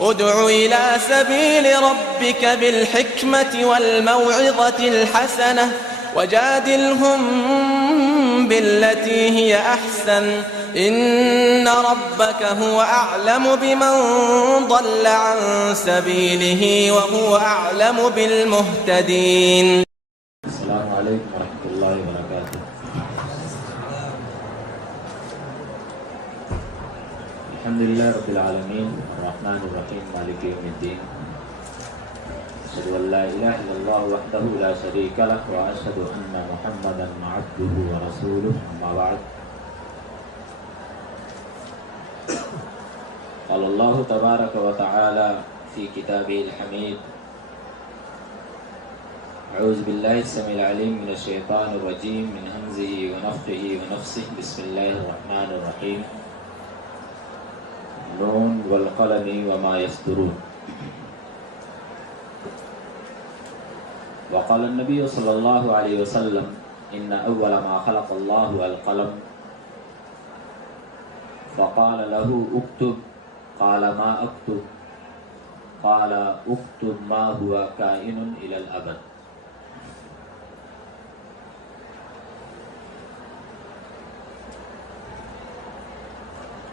ادع إلى سبيل ربك بالحكمة والموعظة الحسنة وجادلهم بالتي هي أحسن إن ربك هو أعلم بمن ضل عن سبيله وهو أعلم بالمهتدين. السلام عليكم ورحمة الله وبركاته. الحمد لله رب العالمين الرحمن الرحيم مالك يوم الدين أشهد أن لا إله إلا الله وحده لا شريك له وأشهد أن محمدا عبده ورسوله أما بعد. قال الله تبارك وتعالى في كتابه الحميد أعوذ بالله السميع العليم من الشيطان الرجيم من همزه ونفخه ونفسه بسم الله الرحمن الرحيم نون والقلم وما يسطرون. وقال النبي صلى الله عليه وسلم إن أول ما خلق الله القلم فقال له اكتب قال ما اكتب قال اكتب ما هو كائن إلى الأبد.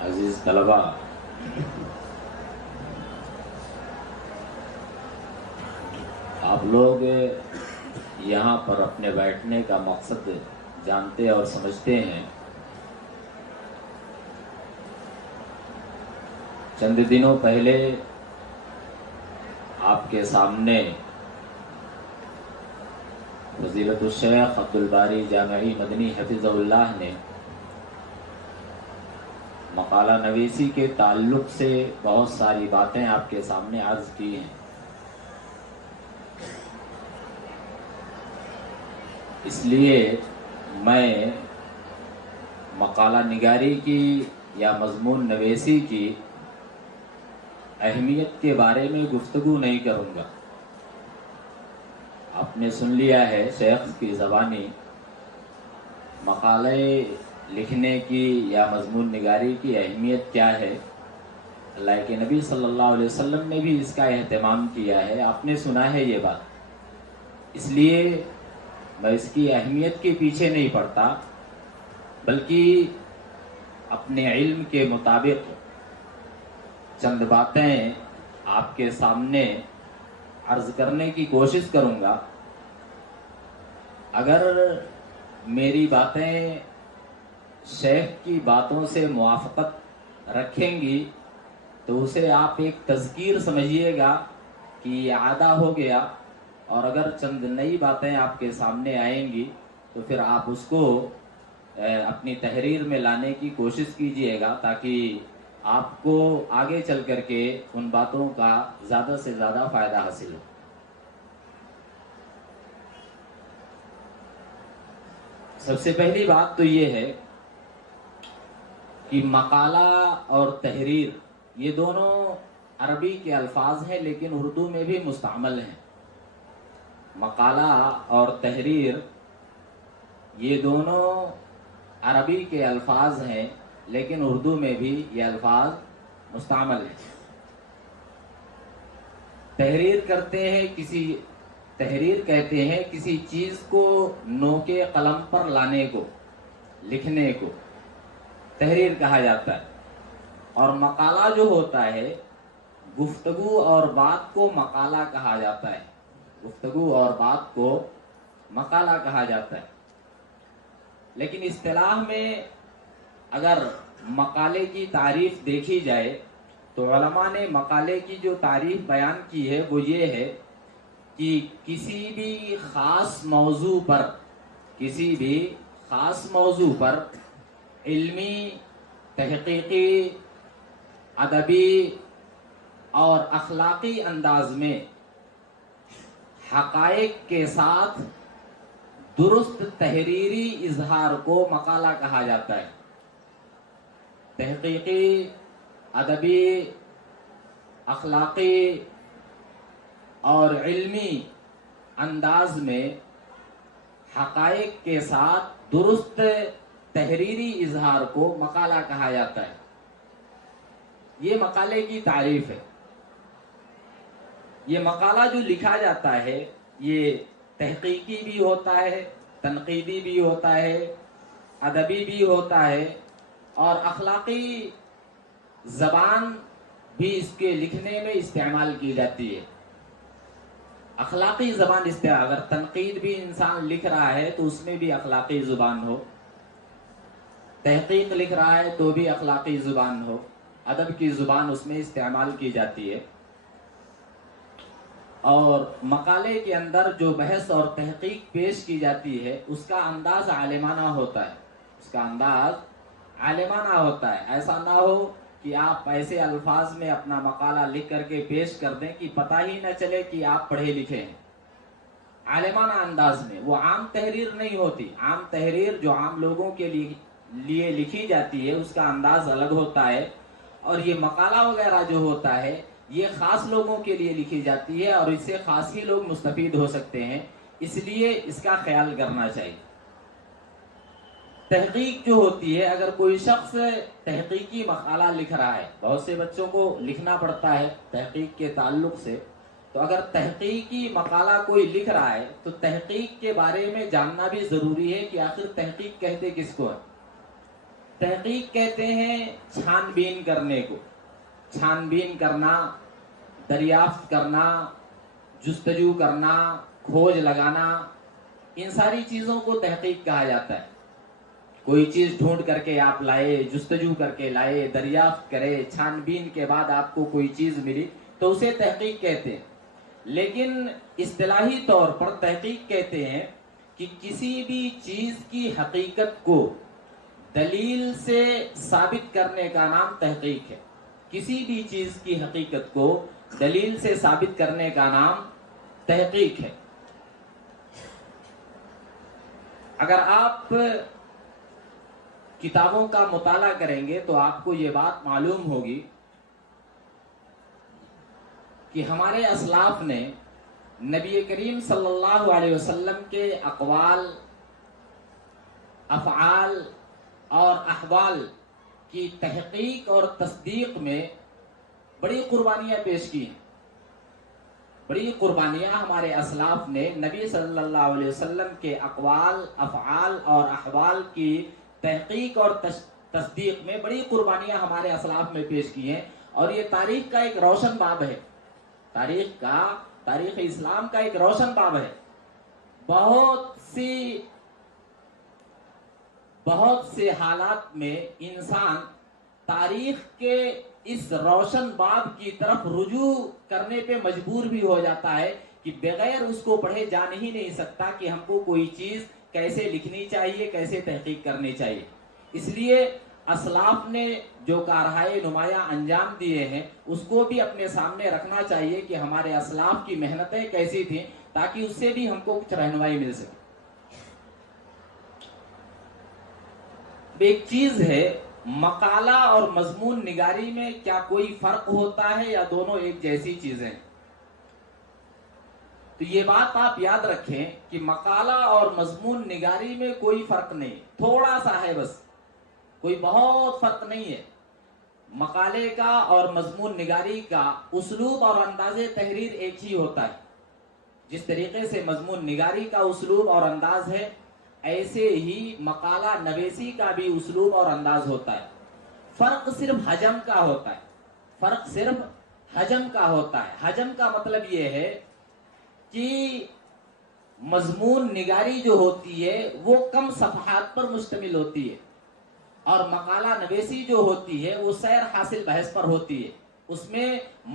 عزیز طلباء، آپ لوگ یہاں پر اپنے بیٹھنے کا مقصد جانتے اور سمجھتے ہیں. چند دنوں پہلے آپ کے سامنے فضیلت الشیخ عبدالباری جامعی مدنی حفظہ اللہ نے مقالہ نویسی کے تعلق سے بہت ساری باتیں آپ کے سامنے عرض کی ہیں. اس لیے میں مقالہ نگاری کی یا مضمون نویسی کی اہمیت کے بارے میں گفتگو نہیں کروں گا. آپ نے سن لیا ہے شیخ کی زبانی مقالے لکھنے کی یا مضمون نگاری کی اہمیت کیا ہے. اللہ کے نبی صلی اللہ علیہ وسلم نے بھی اس کا اہتمام کیا ہے، آپ نے سنا ہے یہ بات. اس لیے میں اس کی اہمیت کے پیچھے نہیں پڑتا، بلکہ اپنے علم کے مطابق چند باتیں آپ کے سامنے عرض کرنے کی کوشش کروں گا. اگر میری باتیں شیخ کی باتوں سے موافقت رکھیں گی تو اسے آپ ایک تذکیر سمجھیے گا کہ یہ عادہ ہو گیا، اور اگر چند نئی باتیں آپ کے سامنے آئیں گی تو پھر آپ اس کو اپنی تحریر میں لانے کی کوشش کیجیے گا تاکہ آپ کو آگے چل کر کے ان باتوں کا زیادہ سے زیادہ فائدہ حاصل ہو. سب سے پہلی بات تو یہ ہے کہ مقالہ اور تحریر یہ دونوں عربی کے الفاظ ہیں لیکن اردو میں بھی مستعمل ہیں. مقالہ اور تحریر یہ دونوں عربی کے الفاظ ہیں لیکن اردو میں بھی یہ الفاظ مستعمل ہیں. تحریر کہتے ہیں کسی چیز کو نوکے قلم پر لانے کو، لکھنے کو تحریر کہا جاتا ہے. اور مقالہ جو ہوتا ہے گفتگو اور بات کو مقالہ کہا جاتا ہے. گفتگو اور بات کو مقالہ کہا جاتا ہے. لیکن اصطلاح میں اگر مقالے کی تعریف دیکھی جائے تو علماء نے مقالے کی جو تعریف بیان کی ہے وہ یہ ہے کہ کسی بھی خاص موضوع پر علمی، تحقیقی، ادبی اور اخلاقی انداز میں حقائق کے ساتھ درست تحریری اظہار کو مقالہ کہا جاتا ہے. تحقیقی، ادبی، اخلاقی اور علمی انداز میں حقائق کے ساتھ درست تحریری اظہار کو مقالہ کہا جاتا ہے. یہ مقالے کی تعریف ہے. یہ مقالہ جو لکھا جاتا ہے یہ تحقیقی بھی ہوتا ہے، تنقیدی بھی ہوتا ہے، ادبی بھی ہوتا ہے، اور اخلاقی زبان بھی اس کے لکھنے میں استعمال کی جاتی ہے۔ اخلاقی زبان اگر تنقید بھی انسان لکھ رہا ہے تو اس میں بھی اخلاقی زبان ہو، تحقیق لکھ رہا ہے تو بھی اخلاقی زبان ہو، ادب کی زبان اس میں استعمال کی جاتی ہے۔ اور مقالے کے اندر جو بحث اور تحقیق پیش کی جاتی ہے اس کا انداز عالمانہ ہوتا ہے، اس کا انداز عالمانہ ہوتا ہے۔ ایسا نہ ہو کہ آپ ایسے الفاظ میں اپنا مقالہ لکھ کر کے پیش کر دیں کہ پتہ ہی نہ چلے کہ آپ پڑھے لکھے ہیں۔ عالمانہ انداز میں، وہ عام تحریر نہیں ہوتی۔ عام تحریر جو عام لوگوں کے لیے لکھی جاتی ہے اس کا انداز الگ ہوتا ہے، اور یہ مقالہ وغیرہ جو ہوتا ہے یہ خاص لوگوں کے لیے لکھی جاتی ہے اور اس سے خاص ہی لوگ مستفید ہو سکتے ہیں، اس لیے اس کا خیال کرنا چاہیے۔ تحقیق جو ہوتی ہے، اگر کوئی شخص تحقیقی مقالہ لکھ رہا ہے، بہت سے بچوں کو لکھنا پڑتا ہے تحقیق کے تعلق سے، تو اگر تحقیقی مقالہ کوئی لکھ رہا ہے تو تحقیق کے بارے میں جاننا بھی ضروری ہے کہ آخر تحقیق کہتے کس کو ہے۔ تحقیق کہتے ہیں چھان بین کرنے کو، چھان بین کرنا، دریافت کرنا، جستجو کرنا، کھوج لگانا، ان ساری چیزوں کو تحقیق کہا جاتا ہے۔ کوئی چیز ڈھونڈ کر کے آپ لائے، جستجو کر کے لائے، دریافت کرے، چھان بین کے بعد آپ کو کوئی چیز ملی تو اسے تحقیق کہتے ہیں۔ لیکن اصطلاحی طور پر تحقیق کہتے ہیں کہ کسی بھی چیز کی حقیقت کو دلیل سے ثابت کرنے کا نام تحقیق ہے۔ کسی بھی چیز کی حقیقت کو دلیل سے ثابت کرنے کا نام تحقیق ہے۔ اگر آپ کتابوں کا مطالعہ کریں گے تو آپ کو یہ بات معلوم ہوگی کہ ہمارے اسلاف نے نبی کریم صلی اللہ علیہ وسلم کے اقوال، افعال اور احوال کی تحقیق اور تصدیق میں بڑی قربانیاں پیش کی ہیں۔ بڑی قربانیاں ہمارے اسلاف نے نبی صلی اللہ علیہ وسلم کے اقوال، افعال اور احوال کی تحقیق اور تصدیق میں بڑی قربانیاں ہمارے اسلاف میں پیش کی ہیں، اور یہ تاریخ کا ایک روشن باب ہے۔ تاریخ اسلام کا ایک روشن باب ہے۔ بہت سے حالات میں انسان تاریخ کے اس روشن باب کی طرف رجوع کرنے پہ مجبور بھی ہو جاتا ہے کہ بغیر اس کو پڑھے جان ہی نہیں سکتا کہ ہم کو کوئی چیز کیسے لکھنی چاہیے، کیسے تحقیق کرنی چاہیے۔ اس لیے اسلاف نے جو کارہائے نمایاں انجام دیے ہیں اس کو بھی اپنے سامنے رکھنا چاہیے کہ ہمارے اسلاف کی محنتیں کیسی تھیں، تاکہ اس سے بھی ہم کو کچھ رہنمائی مل سکے۔ ایک چیز ہے، مقالہ اور مضمون نگاری میں کیا کوئی فرق ہوتا ہے یا دونوں ایک جیسی چیزیں؟ تو یہ بات آپ یاد رکھیں کہ مقالہ اور مضمون نگاری میں کوئی فرق نہیں، تھوڑا سا ہے بس، کوئی بہت فرق نہیں ہے۔ مقالے کا اور مضمون نگاری کا اسلوب اور انداز تحریر ایک ہی ہوتا ہے۔ جس طریقے سے مضمون نگاری کا اسلوب اور انداز ہے، ایسے ہی مقالہ نویسی کا بھی اسلوب اور انداز ہوتا ہے۔ فرق صرف حجم کا ہوتا ہے، فرق صرف حجم کا ہوتا ہے۔ حجم کا مطلب یہ ہے کہ مضمون نگاری جو ہوتی ہے وہ کم صفحات پر مشتمل ہوتی ہے، اور مقالہ نویسی جو ہوتی ہے وہ سیر حاصل بحث پر ہوتی ہے۔ اس میں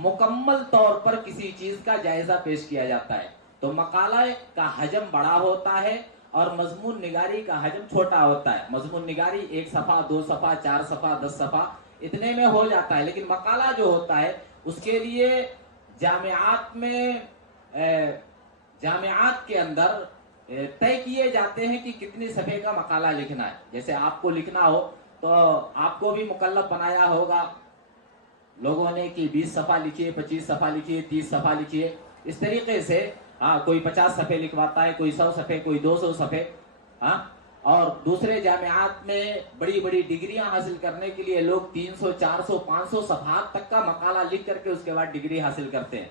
مکمل طور پر کسی چیز کا جائزہ پیش کیا جاتا ہے۔ تو مقالہ کا حجم بڑا ہوتا ہے اور مضمون نگاری کا حجم چھوٹا ہوتا ہے۔ مضمون نگاری 1 صفحہ، 2 صفحہ، 4 صفحہ، 10 صفحہ اتنے میں ہو جاتا ہے، لیکن مقالہ جو ہوتا ہے اس کے لیے جامعات کے اندر طے کیے جاتے ہیں کہ کتنی صفحے کا مقالہ لکھنا ہے۔ جیسے آپ کو لکھنا ہو تو آپ کو بھی مکلف بنایا ہوگا لوگوں نے کہ 20 صفحہ لکھیے، 25 صفحہ لکھیے، 30 صفحہ لکھیے۔ اس طریقے سے کوئی 50 صفحے لکھواتا ہے، کوئی 100 صفحے، کوئی 200 صفحے۔ اور دوسرے جامعات میں بڑی بڑی ڈگریاں حاصل کرنے کے لیے لوگ 300، 400، 500 صفحات تک کا مقالہ لکھ کر کے اس کے بعد ڈگری حاصل کرتے ہیں۔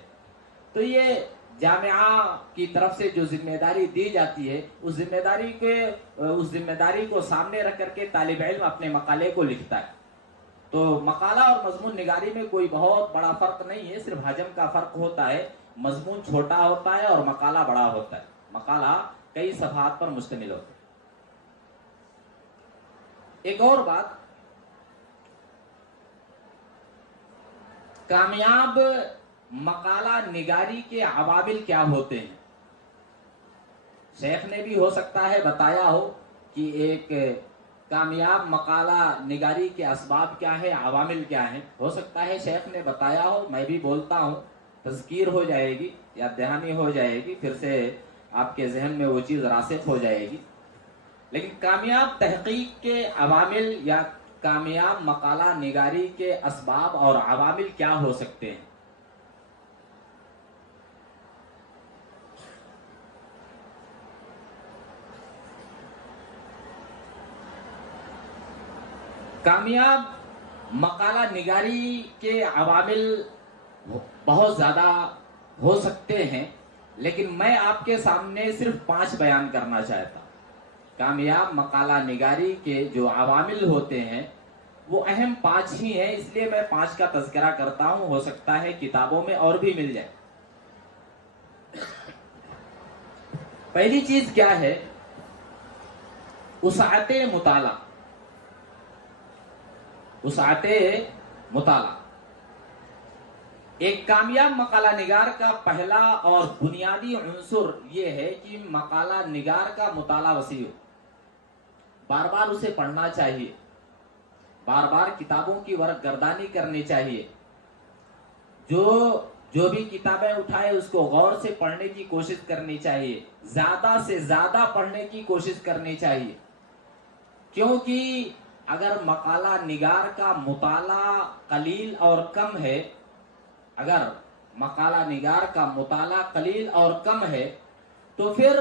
تو یہ جامعہ کی طرف سے جو ذمہ داری دی جاتی ہے، اس ذمہ داری کو سامنے رکھ کر کے طالب علم اپنے مقالے کو لکھتا ہے. تو مقالہ اور مضمون نگاری میں کوئی بہت بڑا فرق نہیں ہے، صرف حجم کا فرق ہوتا ہے. مضمون چھوٹا ہوتا ہے اور مقالہ بڑا ہوتا ہے. مقالہ کئی صفحات پر مشتمل ہوتا ہے. ایک اور بات، کامیاب مقالہ نگاری کے عوامل کیا ہوتے ہیں؟ شیخ نے بھی ہو سکتا ہے بتایا ہو کہ ایک کامیاب مقالہ نگاری کے اسباب کیا ہے، عوامل کیا ہیں. ہو سکتا ہے شیخ نے بتایا ہو، میں بھی بولتا ہوں، تذکیر ہو جائے گی، یاد دہانی ہو جائے گی، پھر سے آپ کے ذہن میں وہ چیز راسخ ہو جائے گی. لیکن کامیاب تحقیق کے عوامل یا کامیاب مقالہ نگاری کے اسباب اور عوامل کیا ہو سکتے ہیں؟ کامیاب مقالہ نگاری کے عوامل بہت زیادہ ہو سکتے ہیں، لیکن میں آپ کے سامنے صرف 5 بیان کرنا چاہتا ہوں. کامیاب مقالہ نگاری کے جو عوامل ہوتے ہیں وہ اہم 5 ہی ہیں، اس لیے میں 5 کا تذکرہ کرتا ہوں. ہو سکتا ہے کتابوں میں اور بھی مل جائے. پہلی چیز کیا ہے؟ وسعت مطالعہ. وسعت مطالعہ ایک کامیاب مقالہ نگار کا پہلا اور بنیادی عنصر یہ ہے کہ مقالہ نگار کا مطالعہ وسیع ہو. بار بار اسے پڑھنا چاہیے، بار بار کتابوں کی ورق گردانی کرنی چاہیے. جو بھی کتابیں اٹھائے اس کو غور سے پڑھنے کی کوشش کرنی چاہیے، زیادہ سے زیادہ پڑھنے کی کوشش کرنی چاہیے. کیونکہ اگر مقالہ نگار کا مطالعہ قلیل اور کم ہے، اگر مقالہ نگار کا مطالعہ قلیل اور کم ہے تو پھر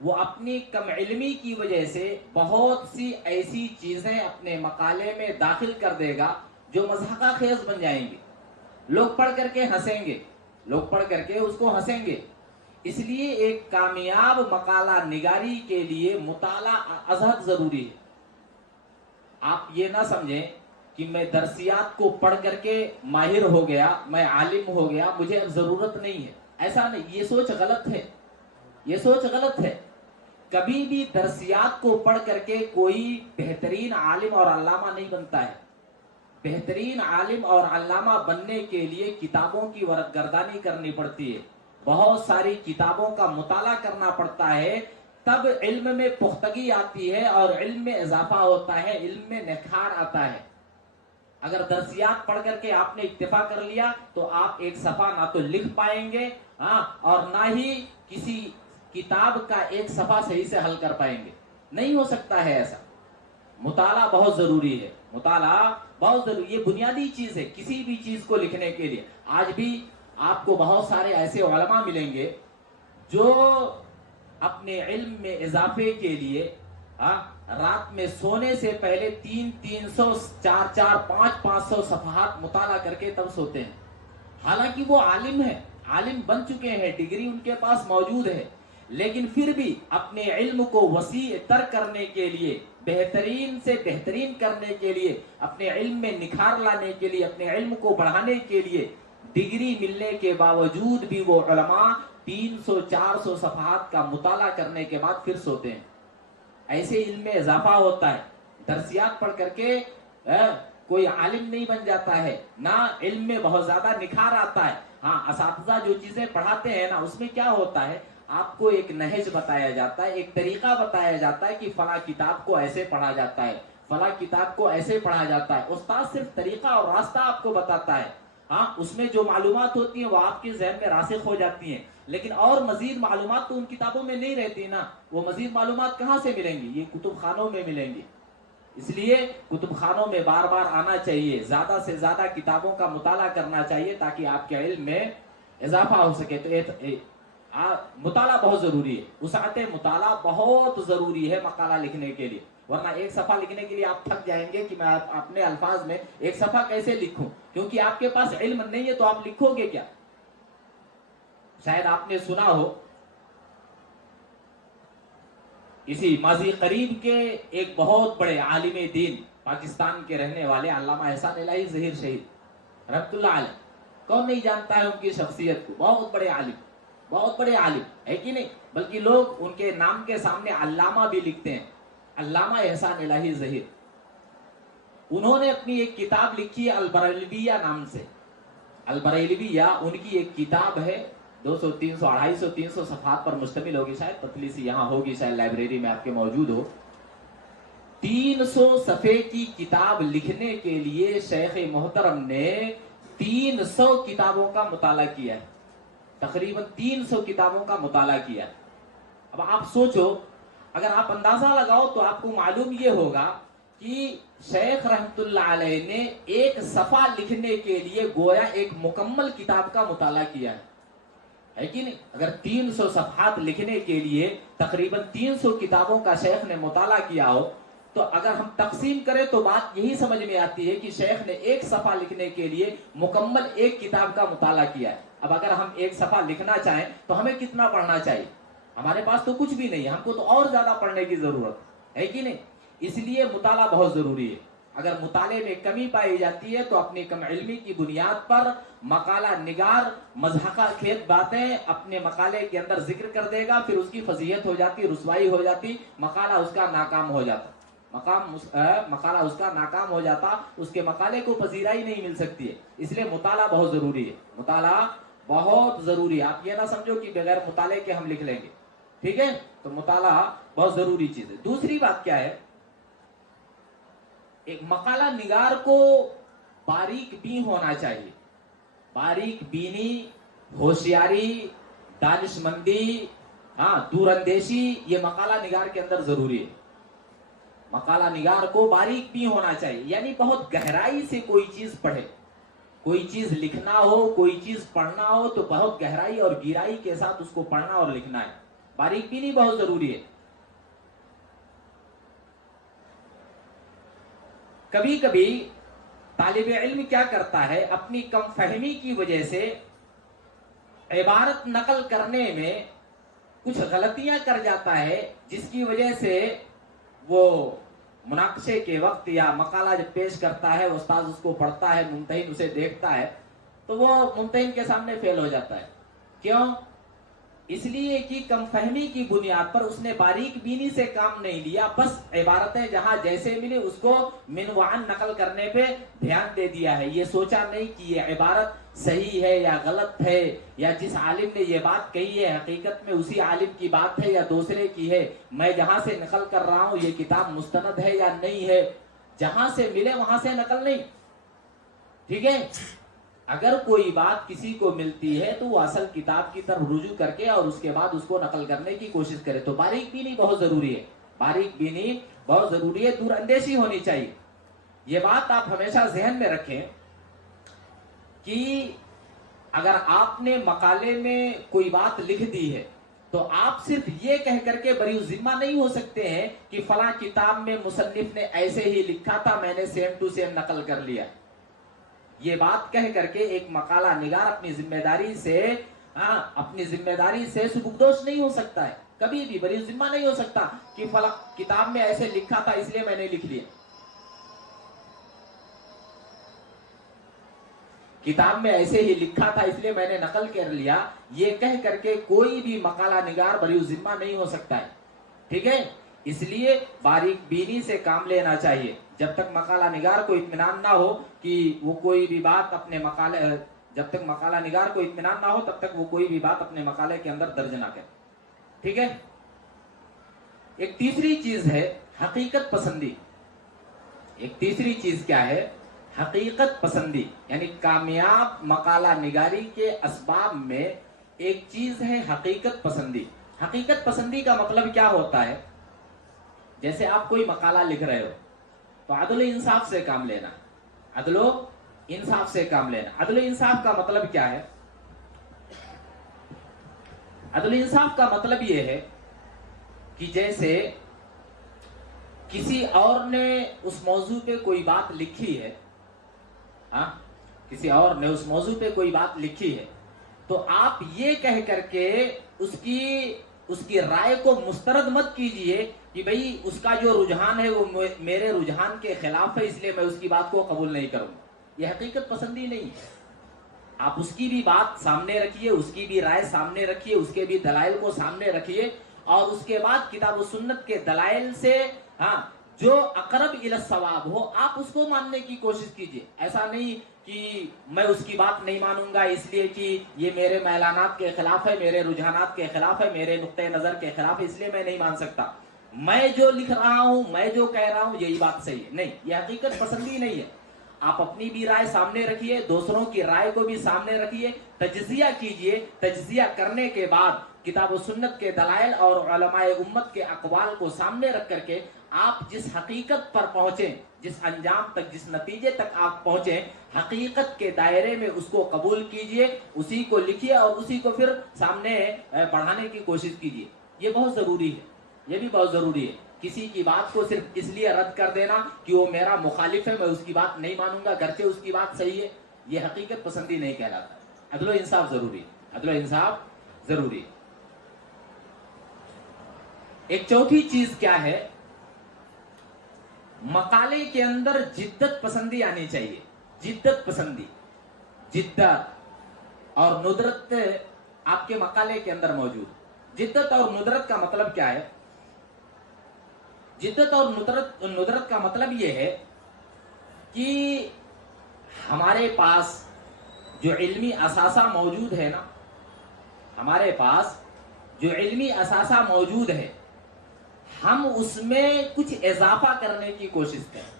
وہ اپنی کم علمی کی وجہ سے بہت سی ایسی چیزیں اپنے مقالے میں داخل کر دے گا جو مضحکہ خیز بن جائیں گے. لوگ پڑھ کر کے ہنسیں گے، لوگ پڑھ کر کے اس کو ہنسیں گے. اس لیے ایک کامیاب مقالہ نگاری کے لیے مطالعہ ازحد ضروری ہے. آپ یہ نہ سمجھیں کہ میں درسیات کو پڑھ کر کے ماہر ہو گیا، میں عالم ہو گیا، مجھے اب ضرورت نہیں ہے. ایسا نہیں، یہ سوچ غلط ہے، یہ سوچ غلط ہے. کبھی بھی درسیات کو پڑھ کر کے کوئی بہترین عالم اور علامہ نہیں بنتا ہے. بہترین عالم اور علامہ بننے کے لیے کتابوں کی ورق گردانی کرنی پڑتی ہے، بہت ساری کتابوں کا مطالعہ کرنا پڑتا ہے، تب علم میں پختگی آتی ہے اور علم میں اضافہ ہوتا ہے، علم میں نکھار آتا ہے. اگر درسیات پڑھ کر کے آپ نے اکتفا کر لیا تو آپ ایک صفحہ نہ تو لکھ پائیں گے اور نہ ہی کسی کتاب کا ایک صفحہ صحیح سے حل کر پائیں گے. نہیں ہو سکتا ہے ایسا. مطالعہ بہت ضروری ہے، مطالعہ بہت ضروری، یہ بنیادی چیز ہے کسی بھی چیز کو لکھنے کے لیے. آج بھی آپ کو بہت سارے ایسے علماء ملیں گے جو اپنے علم میں اضافے کے لیے رات میں سونے سے پہلے 300 400 500 صفحات مطالعہ کر کے تب سوتے ہیں. حالانکہ وہ عالم ہے، عالم بن چکے ہیں، ڈگری ان کے پاس موجود ہے، لیکن پھر بھی اپنے علم کو وسیع تر کرنے کے لیے، بہترین سے بہترین کرنے کے لیے، اپنے علم میں نکھار لانے کے لیے، اپنے علم کو بڑھانے کے لیے، ڈگری ملنے کے باوجود بھی وہ علماء 300 400 صفحات کا مطالعہ کرنے کے بعد پھر سوتے ہیں. ایسے علم میں اضافہ ہوتا ہے. درسیات پڑھ کر کے کوئی عالم نہیں بن جاتا ہے، نہ علم میں بہت زیادہ نکھار آتا ہے. ہاں، اساتذہ جو چیزیں پڑھاتے ہیں نا، اس میں کیا ہوتا ہے، آپ کو ایک نہج بتایا جاتا ہے، ایک طریقہ بتایا جاتا ہے کہ فلاں کتاب کو ایسے پڑھا جاتا ہے، فلاں کتاب کو ایسے پڑھا جاتا ہے. استاد صرف طریقہ اور راستہ آپ کو بتاتا ہے. ہاں، اس میں جو معلومات ہوتی ہیں وہ آپ کے ذہن میں راسخ ہو جاتی ہیں، لیکن اور مزید معلومات تو ان کتابوں میں نہیں رہتی نا. وہ مزید معلومات کہاں سے ملیں گی؟ یہ کتب خانوں میں ملیں گی. اس لیے کتب خانوں میں بار بار آنا چاہیے، زیادہ سے زیادہ کتابوں کا مطالعہ کرنا چاہیے تاکہ آپ کے علم میں اضافہ ہو سکے. تو مطالعہ بہت ضروری ہے. وسعت مطالعہ بہت ضروری ہے مقالہ لکھنے کے لیے، ورنہ ایک صفحہ لکھنے کے لیے آپ تھک جائیں گے کہ میں اپنے الفاظ میں ایک صفحہ کیسے لکھوں، کیونکہ آپ کے پاس علم نہیں ہے تو آپ لکھو گے کیا. شاید آپ نے سنا ہو اسی ماضی قریب کے ایک بہت بڑے عالم دین پاکستان کے رہنے والے علامہ احسان الہی ظہیر شہید رحمۃ اللہ علیہ، کون نہیں جانتا ہے ان کی شخصیت کو، بہت بڑے عالم ہے کہ نہیں، بلکہ لوگ ان کے نام کے سامنے علامہ بھی لکھتے ہیں، علامہ احسان الہی ظہیر۔ انہوں نے اپنی ایک کتاب لکھی البریلویہ نام سے، البریلویہ ان کی ایک کتاب ہے، 200 300 250 300 صفحات پر مشتمل ہوگی، شاید پتلی سی یہاں ہوگی، شاید لائبریری میں آپ کے موجود ہو۔ 300 صفحے کی کتاب لکھنے کے لیے شیخ محترم نے 300 کتابوں کا مطالعہ کیا ہے، تقریباً 300 کتابوں کا مطالعہ کیا ہے۔ اب آپ سوچو، اگر آپ اندازہ لگاؤ تو آپ کو معلوم یہ ہوگا کہ شیخ رحمت اللہ علیہ نے ایک صفحہ لکھنے کے لیے گویا ایک مکمل کتاب کا مطالعہ کیا ہے کہ نہیں؟ اگر 300 صفحات لکھنے کے لیے تقریباً 300 کتابوں کا شیخ نے مطالعہ کیا ہو، تو اگر ہم تقسیم کریں تو بات یہی سمجھ میں آتی ہے کہ شیخ نے ایک صفحہ لکھنے کے لیے مکمل ایک کتاب کا مطالعہ کیا ہے۔ اب اگر ہم ایک صفحہ لکھنا چاہیں تو ہمیں کتنا پڑھنا چاہیے؟ ہمارے پاس تو کچھ بھی نہیں ہے، ہم کو تو اور زیادہ پڑھنے کی ضرورت ہے کہ نہیں؟ اس لیے مطالعہ بہت ضروری ہے۔ اگر مطالعے میں کمی پائی جاتی ہے تو اپنی کم علمی کی بنیاد پر مقالہ نگار مضحکہ خیز باتیں اپنے مقالے کے اندر ذکر کر دے گا، پھر اس کی فضیحت ہو جاتی، رسوائی ہو جاتی، مقالہ اس کا ناکام ہو جاتا، مقالہ اس کا ناکام ہو جاتا، اس کے مقالے کو پذیرائی نہیں مل سکتی ہے۔ اس لیے مطالعہ بہت ضروری ہے، مطالعہ بہت ضروری ہے۔ آپ یہ نہ سمجھو کہ بغیر مطالعے کے ہم لکھ لیں گے، ٹھیک ہے؟ تو مطالعہ بہت ضروری چیز ہے۔ دوسری بات کیا ہے؟ ایک مقالہ نگار کو باریک بین ہونا چاہیے، باریک بینی، ہوشیاری، دانش مندی، دور اندیشی، یہ مقالہ نگار کے اندر ضروری ہے۔ مقالہ نگار کو باریک بین ہونا چاہیے، یعنی بہت گہرائی سے کوئی چیز پڑھے، کوئی چیز لکھنا ہو، کوئی چیز پڑھنا ہو تو بہت گہرائی اور گہرائی کے ساتھ اس کو پڑھنا اور لکھنا ہے۔ باریک بینی بہت ضروری ہے۔ کبھی کبھی طالب علم کیا کرتا ہے، اپنی کم فہمی کی وجہ سے عبارت نقل کرنے میں کچھ غلطیاں کر جاتا ہے، جس کی وجہ سے وہ مناقشے کے وقت یا مقالہ جب پیش کرتا ہے، استاد اس کو پڑھتا ہے، ممتحن اسے دیکھتا ہے تو وہ ممتحن کے سامنے فیل ہو جاتا ہے۔ کیوں؟ اس لیے کہ کم فہمی کی بنیاد پر اس نے باریک بینی سے کام نہیں لیا، بس عبارتیں جہاں جیسے ملی اس کو منوعاً نقل کرنے پہ دھیان دے دیا ہے، یہ سوچا نہیں کہ یہ عبارت صحیح ہے یا غلط ہے، یا جس عالم نے یہ بات کہی ہے حقیقت میں اسی عالم کی بات ہے یا دوسرے کی ہے، میں جہاں سے نقل کر رہا ہوں یہ کتاب مستند ہے یا نہیں ہے، جہاں سے ملے وہاں سے نقل نہیں، ٹھیک ہے؟ اگر کوئی بات کسی کو ملتی ہے تو وہ اصل کتاب کی طرف رجوع کر کے اور اس کے بعد اس کو نقل کرنے کی کوشش کرے۔ تو باریک بینی بہت ضروری ہے، باریک بینی بہت ضروری ہے، دور اندیشی ہونی چاہیے۔ یہ بات آپ ہمیشہ ذہن میں رکھیں کہ اگر آپ نے مقالے میں کوئی بات لکھ دی ہے تو آپ صرف یہ کہہ کر کے بری ذمہ نہیں ہو سکتے ہیں کہ فلاں کتاب میں مصنف نے ایسے ہی لکھا تھا، میں نے سیم ٹو سیم نقل کر لیا۔ یہ بات کہہ کر کے ایک مقالہ نگار اپنی ذمہ داری سے سبکدوش نہیں ہو سکتا ہے، کبھی بھی بری ذمہ نہیں ہو سکتا کہ فلاں کتاب میں ایسے لکھا تھا اس لیے میں نے لکھ لیا، کتاب میں ایسے ہی لکھا تھا اس لیے میں نے نقل کر لیا، یہ کہہ کر کے کوئی بھی مقالہ نگار بری ذمہ نہیں ہو سکتا ہے، ٹھیک ہے؟ اس لیے باریک بینی سے کام لینا چاہیے، جب تک مقالہ نگار کو اطمینان نہ ہو کہ وہ کوئی بھی بات اپنے مقالے، جب تک مقالہ نگار کو اطمینان نہ ہو تب تک وہ کوئی بھی بات اپنے مقالے کے اندر درج نہ کرے، ٹھیک ہے؟ ایک تیسری چیز ہے حقیقت پسندی۔ ایک تیسری چیز کیا ہے؟ حقیقت پسندی، یعنی کامیاب مقالہ نگاری کے اسباب میں ایک چیز ہے حقیقت پسندی۔ حقیقت پسندی کا مطلب کیا ہوتا ہے؟ جیسے آپ کوئی مقالہ لکھ رہے ہو تو عدل و انصاف سے کام لینا، عدل و انصاف سے کام لینا۔ عدل و انصاف کا مطلب کیا ہے؟ عدل و انصاف کا مطلب یہ ہے کہ جیسے کسی اور نے اس موضوع پہ کوئی بات لکھی ہے، کسی اور نے اس موضوع پہ کوئی بات لکھی ہے، تو آپ یہ کہہ کر کے اس کی رائے کو مسترد مت کیجئے کہ بھئی اس کا جو رجحان ہے وہ میرے رجحان کے خلاف ہے، اس لیے میں اس کی بات کو قبول نہیں کروں گا۔ یہ حقیقت پسندی نہیں ہے۔ آپ اس کی بھی بات سامنے رکھیے، اس کی بھی رائے سامنے رکھیے، اس کے بھی دلائل کو سامنے رکھیے، اور اس کے بعد کتاب و سنت کے دلائل سے جو اقرب الی الصواب ہو آپ اس کو ماننے کی کوشش کیجئے۔ ایسا نہیں کہ میں اس کی بات نہیں مانوں گا اس لیے کہ یہ میرے میلانات کے خلاف ہے، میرے رجحانات کے خلاف ہے، میرے نقطۂ نظر کے خلاف ہے، اس لیے میں نہیں مان سکتا۔ میں جو لکھ رہا ہوں، میں جو کہہ رہا ہوں، یہی بات صحیح ہے۔ نہیں، یہ حقیقت پسندی نہیں ہے۔ آپ اپنی بھی رائے سامنے رکھیے، دوسروں کی رائے کو بھی سامنے رکھیے، تجزیہ کیجئے۔ تجزیہ کرنے کے بعد کتاب و سنت کے دلائل اور علماء امت کے اقوال کو سامنے رکھ کر کے آپ جس حقیقت پر پہنچیں، جس انجام تک، جس نتیجے تک آپ پہنچیں، حقیقت کے دائرے میں اس کو قبول کیجئے، اسی کو لکھیے اور اسی کو پھر سامنے بڑھانے کی کوشش کیجئے۔ یہ بہت ضروری ہے، یہ بھی بہت ضروری ہے۔ کسی کی بات کو صرف اس لیے رد کر دینا کہ وہ میرا مخالف ہے، میں اس کی بات نہیں مانوں گا گرچہ اس کی بات صحیح ہے، یہ حقیقت پسندی نہیں کہلاتا۔ عدل و انصاف ضروری ہے، عدل و انصاف ضروری ہے۔ ایک چوتھی چیز کیا ہے؟ مقالے کے اندر جدت پسندی آنی چاہیے۔ جدت پسندی، جدت اور ندرت آپ کے مقالے کے اندر موجود۔ جدت اور ندرت کا مطلب کیا ہے؟ جدت اور ندرت کا مطلب یہ ہے کہ ہمارے پاس جو علمی اثاثہ موجود ہے نا، ہمارے پاس جو علمی اثاثہ موجود ہے، ہم اس میں کچھ اضافہ کرنے کی کوشش کریں۔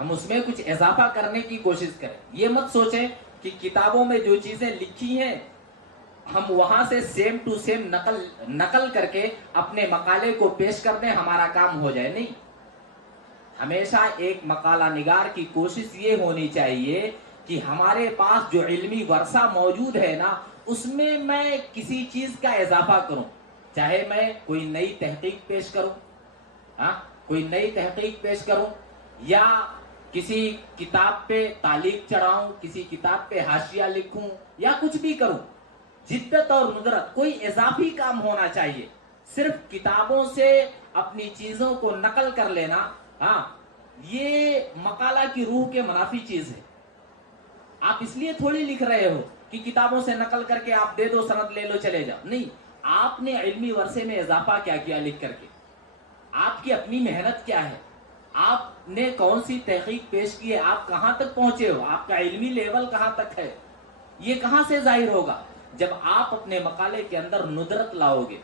ہم اس میں کچھ اضافہ کرنے کی کوشش کریں۔ یہ مت سوچیں کہ کتابوں میں جو چیزیں لکھی ہیں ہم وہاں سے سیم ٹو سیم نقل کر کے اپنے مقالے کو پیش کر دیں، ہمارا کام ہو جائے۔ نہیں، ہمیشہ ایک مقالہ نگار کی کوشش یہ ہونی چاہیے کہ ہمارے پاس جو علمی ورثہ موجود ہے نا، اس میں میں کسی چیز کا اضافہ کروں، چاہے میں کوئی نئی تحقیق پیش کروں، کوئی نئی تحقیق پیش کروں، یا کسی کتاب پہ تعلیق چڑھاؤں، کسی کتاب پہ حاشیہ لکھوں، یا کچھ بھی کروں۔ جدت اور ندرت کوئی اضافی کام ہونا چاہیے۔ صرف کتابوں سے اپنی چیزوں کو نقل کر لینا، یہ مقالہ کی روح کے منافی چیز ہے۔ آپ اس لیے تھوڑی لکھ رہے ہو کہ کتابوں سے نقل کر کے آپ دے دو، سند لے لو، چلے جاؤ۔ نہیں، آپ نے علمی ورثے میں اضافہ کیا کیا لکھ کر کے؟ آپ کی اپنی محنت کیا ہے؟ آپ نے کون سی تحقیق پیش کی ہے؟ آپ کہاں تک پہنچے ہو؟ آپ کا علمی لیول کہاں تک ہے؟ یہ کہاں سے ظاہر ہوگا؟ جب آپ اپنے مقالے کے اندر ندرت لاؤ گے،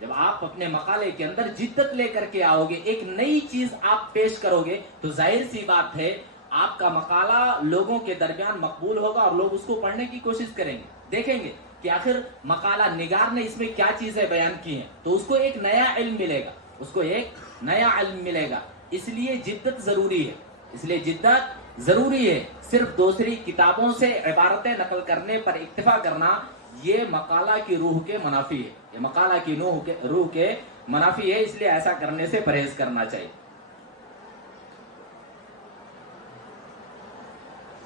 جب آپ اپنے مقالے کے اندر جدت لے کر کے آؤ گے، ایک نئی چیز آپ پیش کرو گے، تو ظاہر سی بات ہے آپ کا مقالہ لوگوں کے درمیان مقبول ہوگا اور لوگ اس کو پڑھنے کی کوشش کریں گے، دیکھیں گے کہ آخر مقالہ نگار نے اس میں کیا چیزیں بیان کی ہیں، تو اس کو ایک نیا علم ملے گا، اس کو ایک نیا علم ملے گا۔ اس لیے جدت ضروری ہے، اس لیے جدت ضروری ہے۔ صرف دوسری کتابوں سے عبارتیں نقل کرنے پر اکتفا کرنا یہ مقالہ کی روح کے منافی ہے، یہ مقالہ کی روح کے منافی ہے، اس لیے ایسا کرنے سے پرہیز کرنا چاہیے۔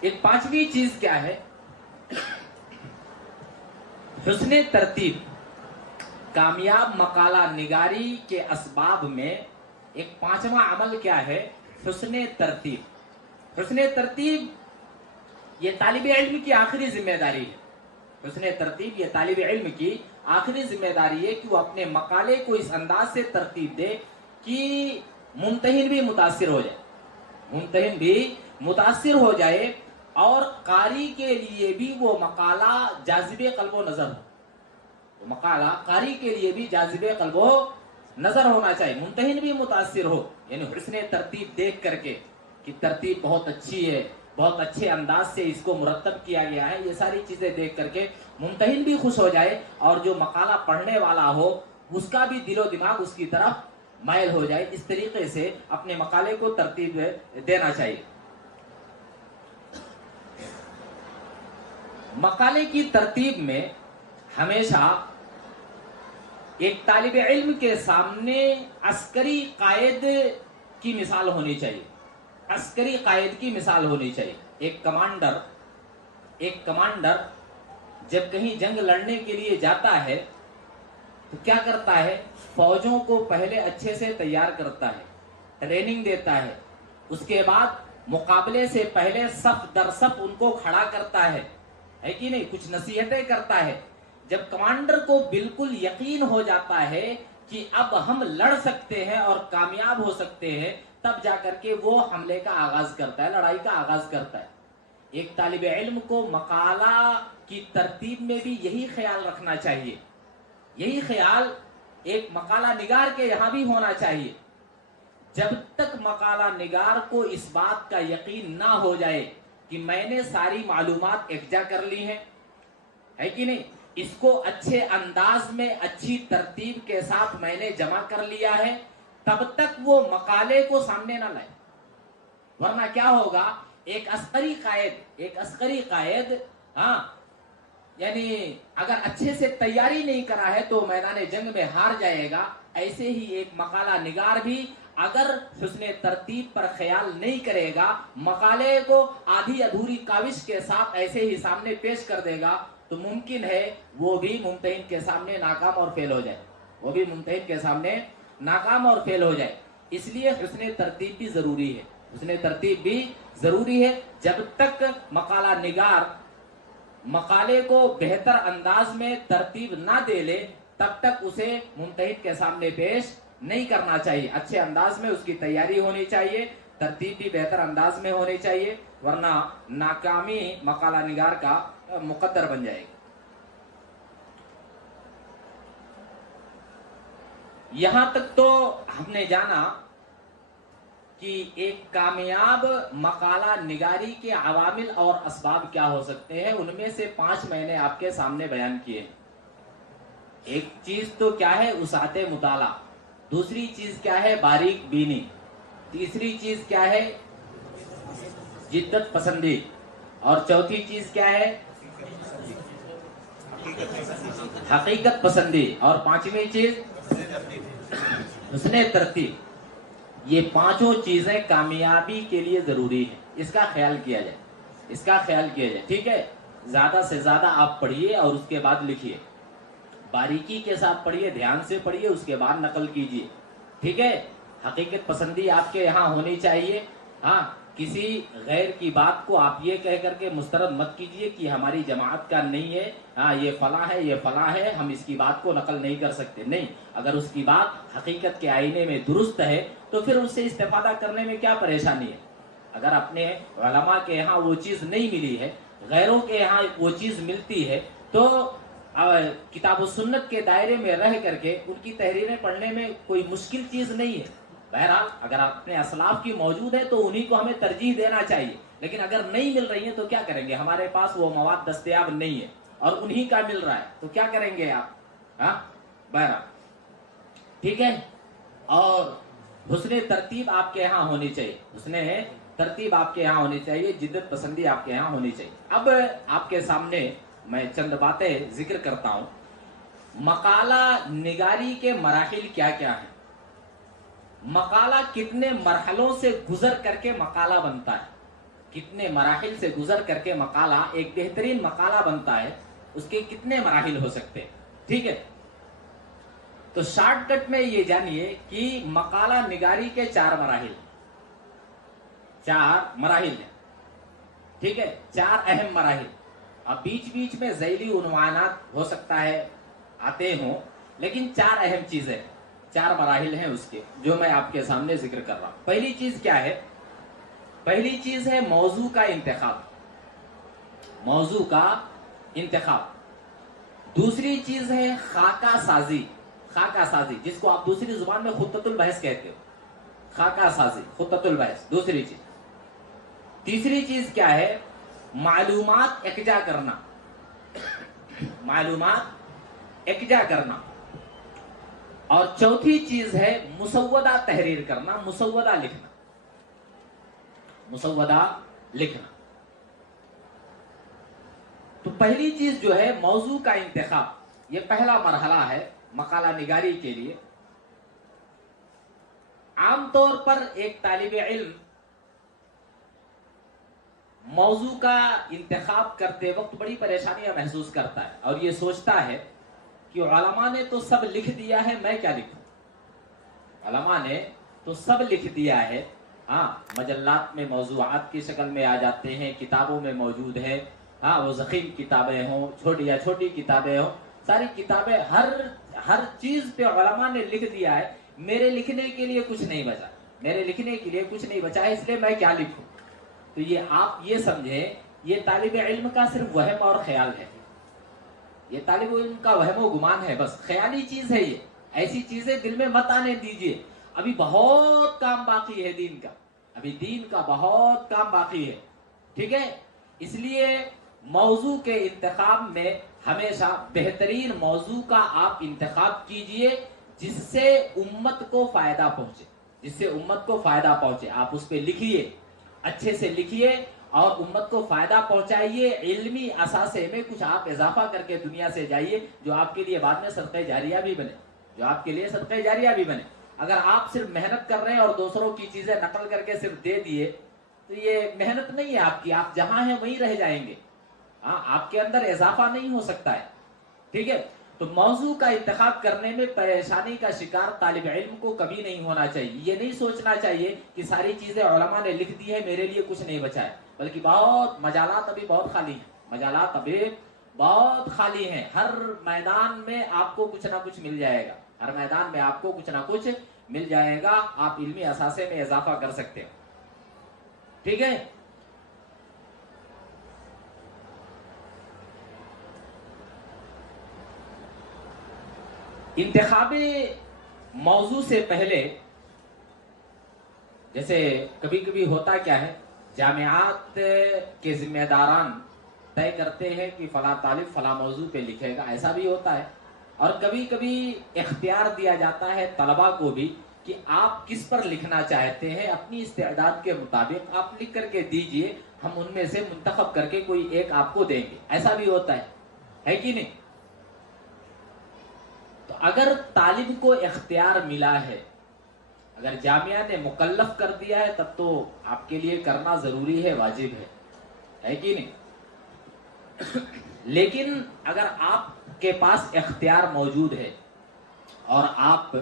ایک پانچویں چیز کیا ہے؟ حسن ترتیب۔ کامیاب مقالہ نگاری کے اسباب میں ایک پانچواں عمل کیا ہے؟ حسن ترتیب۔ حسن ترتیب یہ طالب علم کی آخری ذمہ داری ہے۔ حسن ترتیب یہ طالب علم کی آخری ذمہ داری ہے کہ وہ اپنے مقالے کو اس انداز سے ترتیب دے کہ ممتحن بھی متاثر ہو جائے، ممتحن بھی متاثر ہو جائے، اور قاری کے لیے بھی وہ مقالہ جاذب قلب و نظر ہو، مقالہ قاری کے لیے بھی جاذب قلب و نظر ہونا چاہیے، ممتحن بھی متاثر ہو۔ یعنی حسن ترتیب دیکھ کر کے کہ ترتیب بہت اچھی ہے، بہت اچھے انداز سے اس کو مرتب کیا گیا ہے، یہ ساری چیزیں دیکھ کر کے ممتحن بھی خوش ہو جائے، اور جو مقالہ پڑھنے والا ہو اس کا بھی دل و دماغ اس کی طرف مائل ہو جائے۔ اس طریقے سے اپنے مقالے کو ترتیب دینا چاہیے۔ مقالے کی ترتیب میں ہمیشہ ایک طالب علم کے سامنے عسکری قائد کی مثال ہونی چاہیے، عسکری قائد کی مثال ہونی چاہیے۔ ایک کمانڈر ایک کمانڈر جب کہیں جنگ لڑنے کے لیے جاتا ہے تو کیا کرتا ہے؟ فوجوں کو پہلے اچھے سے تیار کرتا ہے، ٹریننگ دیتا ہے، اس کے بعد مقابلے سے پہلے صف در صف ان کو کھڑا کرتا ہے کہ نہیں، کچھ نصیحتیں کرتا ہے. جب کمانڈر کو بالکل یقین ہو جاتا ہے کہ اب ہم لڑ سکتے ہیں اور کامیاب ہو سکتے ہیں، تب جا کر کے وہ حملے کا آغاز کرتا ہے، لڑائی کا آغاز کرتا ہے. ایک طالب علم کو مقالہ کی ترتیب میں بھی یہی خیال رکھنا چاہیے، یہی خیال ایک مقالہ نگار کے یہاں بھی ہونا چاہیے. جب تک مقالہ نگار کو اس بات کا یقین نہ ہو جائے کہ میں نے ساری معلومات یکجا کر لی ہیں، ہے کہ نہیں، اس کو اچھے انداز میں اچھی ترتیب کے ساتھ میں نے جمع کر لیا ہے، تب تک وہ مقالے کو سامنے نہ لائے. ورنہ کیا ہوگا؟ ایک عسکری قائد یعنی اگر اچھے سے تیاری نہیں کرا ہے تو میدان جنگ میں ہار جائے گا. ایسے ہی ایک مقالہ نگار بھی اگر حسن ترتیب پر خیال نہیں کرے گا، مقالے کو آدھی ادھوری کاوش کے ساتھ ایسے ہی سامنے پیش کر دے گا، تو ممکن ہے وہ بھی ممتحن کے سامنے ناکام اور فیل ہو جائے. اس لیے حسن ترتیب بھی ضروری ہے. جب تک مقالہ نگار مقالے کو بہتر انداز میں ترتیب نہ دے لے، تب تک اسے ممتحن کے سامنے پیش نہیں کرنا چاہیے. اچھے انداز میں اس کی تیاری ہونی چاہیے، ترتیب بھی بہتر انداز میں ہونی چاہیے، ورنہ ناکامی مقالہ نگار کا مقدر بن جائے گی. یہاں تک تو ہم نے جانا کہ ایک کامیاب مقالہ نگاری کے عوامل اور اسباب کیا ہو سکتے ہیں. ان میں سے 5 میں نے آپ کے سامنے بیان کیے. ایک چیز تو کیا ہے؟ وسعت مطالعہ. دوسری چیز کیا ہے؟ باریک بینی. تیسری چیز کیا ہے؟ جدت پسندی. اور چوتھی چیز کیا ہے؟ حقیقت پسندی. اور 5ویں چیز حسن ترتیب. یہ 5 چیزیں کامیابی کے لیے ضروری ہیں. اس کا خیال کیا جائے. ٹھیک ہے؟ زیادہ سے زیادہ آپ پڑھیے اور اس کے بعد لکھیے. باریکی کے ساتھ پڑھیے، دھیان سے پڑھیے، اس کے بعد نقل کیجیے. ٹھیک ہے؟ حقیقت پسندی آپ کے یہاں ہونی چاہیے. کسی غیر کی بات کو آپ یہ کہہ کر کے مسترد مت کیجیے کہ ہماری جماعت کا نہیں ہے، یہ فلاں ہے، ہم اس کی بات کو نقل نہیں کر سکتے. نہیں، اگر اس کی بات حقیقت کے آئینے میں درست ہے تو پھر اس سے استفادہ کرنے میں کیا پریشانی ہے. اگر اپنے علماء کے یہاں وہ چیز نہیں ملی ہے، غیروں کے یہاں وہ چیز ملتی ہے، تو کتاب و سنت کے دائرے میں رہ کر کے ان کی تحریریں پڑھنے میں کوئی مشکل چیز نہیں ہے. بہرحال اگر اپنے اسلاف کی موجود ہے تو انہی کو ہمیں ترجیح دینا چاہیے. لیکن اگر نہیں مل رہی ہے تو کیا کریں گے؟ ہمارے پاس وہ مواد دستیاب نہیں ہے اور انہی کا مل رہا ہے، تو کیا کریں گے آپ؟ بہرحال ٹھیک ہے. اور حسن ترتیب آپ کے یہاں ہونی چاہیے. جدت پسندی آپ کے یہاں ہونی چاہیے. اب آپ کے سامنے میں چند باتیں ذکر کرتا ہوں. مقالہ نگاری کے مراحل کیا کیا ہیں؟ مقالہ کتنے مرحلوں سے گزر کر کے مقالہ بنتا ہے؟ کتنے مراحل سے گزر کر کے مقالہ ایک بہترین مقالہ بنتا ہے؟ اس کے کتنے مراحل ہو سکتے ہیں؟ ٹھیک ہے، تو شارٹ کٹ میں یہ جانیے کہ مقالہ نگاری کے 4 مراحل ہیں. ٹھیک ہے، 4 اہم مراحل. اب بیچ میں ذیلی عنوانات ہو سکتا ہے آتے ہوں، لیکن 4 اہم چیزیں، 4 مراحل ہیں اس کے، جو میں آپ کے سامنے ذکر کر رہا ہوں. پہلی چیز کیا ہے؟ پہلی چیز ہے موضوع کا انتخاب. دوسری چیز ہے خاکہ سازی، جس کو آپ دوسری زبان میں خطۃ البحث کہتے ہو. خاکہ سازی، خطۃ البحث دوسری چیز. تیسری چیز کیا ہے؟ معلومات یکجا کرنا. اور چوتھی چیز ہے مسودہ تحریر کرنا، مسودہ لکھنا. تو پہلی چیز جو ہے موضوع کا انتخاب، یہ پہلا مرحلہ ہے مقالہ نگاری کے لیے. عام طور پر ایک طالب علم موضوع کا انتخاب کرتے وقت بڑی پریشانیاں محسوس کرتا ہے اور یہ سوچتا ہے کہ علماء نے تو سب لکھ دیا ہے، میں کیا لکھوں؟ علماء نے تو سب لکھ دیا ہے، ہاں مجلات میں موضوعات کی شکل میں آ جاتے ہیں، کتابوں میں موجود ہے، ہاں وہ ضخیم کتابیں ہوں چھوٹی یا چھوٹی کتابیں ہوں، ساری کتابیں ہر چیز پہ علماء نے لکھ دیا ہے، میرے لکھنے کے لیے کچھ نہیں بچا، میرے لکھنے کے لیے کچھ نہیں بچا ہے، اس لیے میں کیا لکھوں؟ تو یہ آپ یہ سمجھیں، یہ طالب علم کا صرف وہم اور خیال ہے، یہ طالب علم کا وہم و گمان ہے، بس خیالی چیز ہے یہ، ایسی چیزیں دل میں مت آنے دیجیے، ابھی بہت کام باقی ہے دین کا، ابھی دین کا بہت کام باقی ہے، ٹھیک ہے؟ اس لیے موضوع کے انتخاب میں ہمیشہ بہترین موضوع کا آپ انتخاب کیجئے جس سے امت کو فائدہ پہنچے، جس سے امت کو فائدہ پہنچے، آپ اس پہ لکھیے، اچھے سے لکھیے اور امت کو فائدہ پہنچائیے، علمی اثاثے میں کچھ آپ اضافہ کر کے دنیا سے جائیے جو آپ کے لیے بعد میں صدقہ جاریہ بھی بنے، جو آپ کے لیے صدقہ جاریہ بھی بنے۔ اگر آپ صرف محنت کر رہے ہیں اور دوسروں کی چیزیں نقل کر کے صرف دے دیے تو یہ محنت نہیں ہے آپ کی، آپ جہاں ہیں وہیں رہ جائیں گے، ہاں آپ کے اندر اضافہ نہیں ہو سکتا ہے، ٹھیک ہے؟ تو موضوع کا انتخاب کرنے میں پریشانی کا شکار طالب علم کو کبھی نہیں ہونا چاہیے، یہ نہیں سوچنا چاہیے کہ ساری چیزیں علماء نے لکھ دی ہے میرے لیے کچھ نہیں بچا ہے، بلکہ بہت مجالات ابھی بہت خالی ہیں، مجالات ابھی بہت خالی ہیں، ہر میدان میں آپ کو کچھ نہ کچھ مل جائے گا، ہر میدان میں آپ کو کچھ نہ کچھ مل جائے گا، آپ علمی اثاثے میں اضافہ کر سکتے ہیں، ٹھیک ہے؟ انتخابی موضوع سے پہلے جیسے کبھی کبھی ہوتا کیا ہے، جامعات کے ذمہ داران طے کرتے ہیں کہ فلاں طالب فلاں موضوع پہ لکھے گا، ایسا بھی ہوتا ہے، اور کبھی کبھی اختیار دیا جاتا ہے طلباء کو بھی کہ آپ کس پر لکھنا چاہتے ہیں، اپنی استعداد کے مطابق آپ لکھ کر کے دیجئے، ہم ان میں سے منتخب کر کے کوئی ایک آپ کو دیں گے، ایسا بھی ہوتا ہے کہ نہیں؟ تو اگر طالب کو اختیار ملا ہے، اگر جامعہ نے مکلف کر دیا ہے، تب تو آپ کے لیے کرنا ضروری ہے، واجب ہے کہ نہیں؟ لیکن اگر آپ کے پاس اختیار موجود ہے اور آپ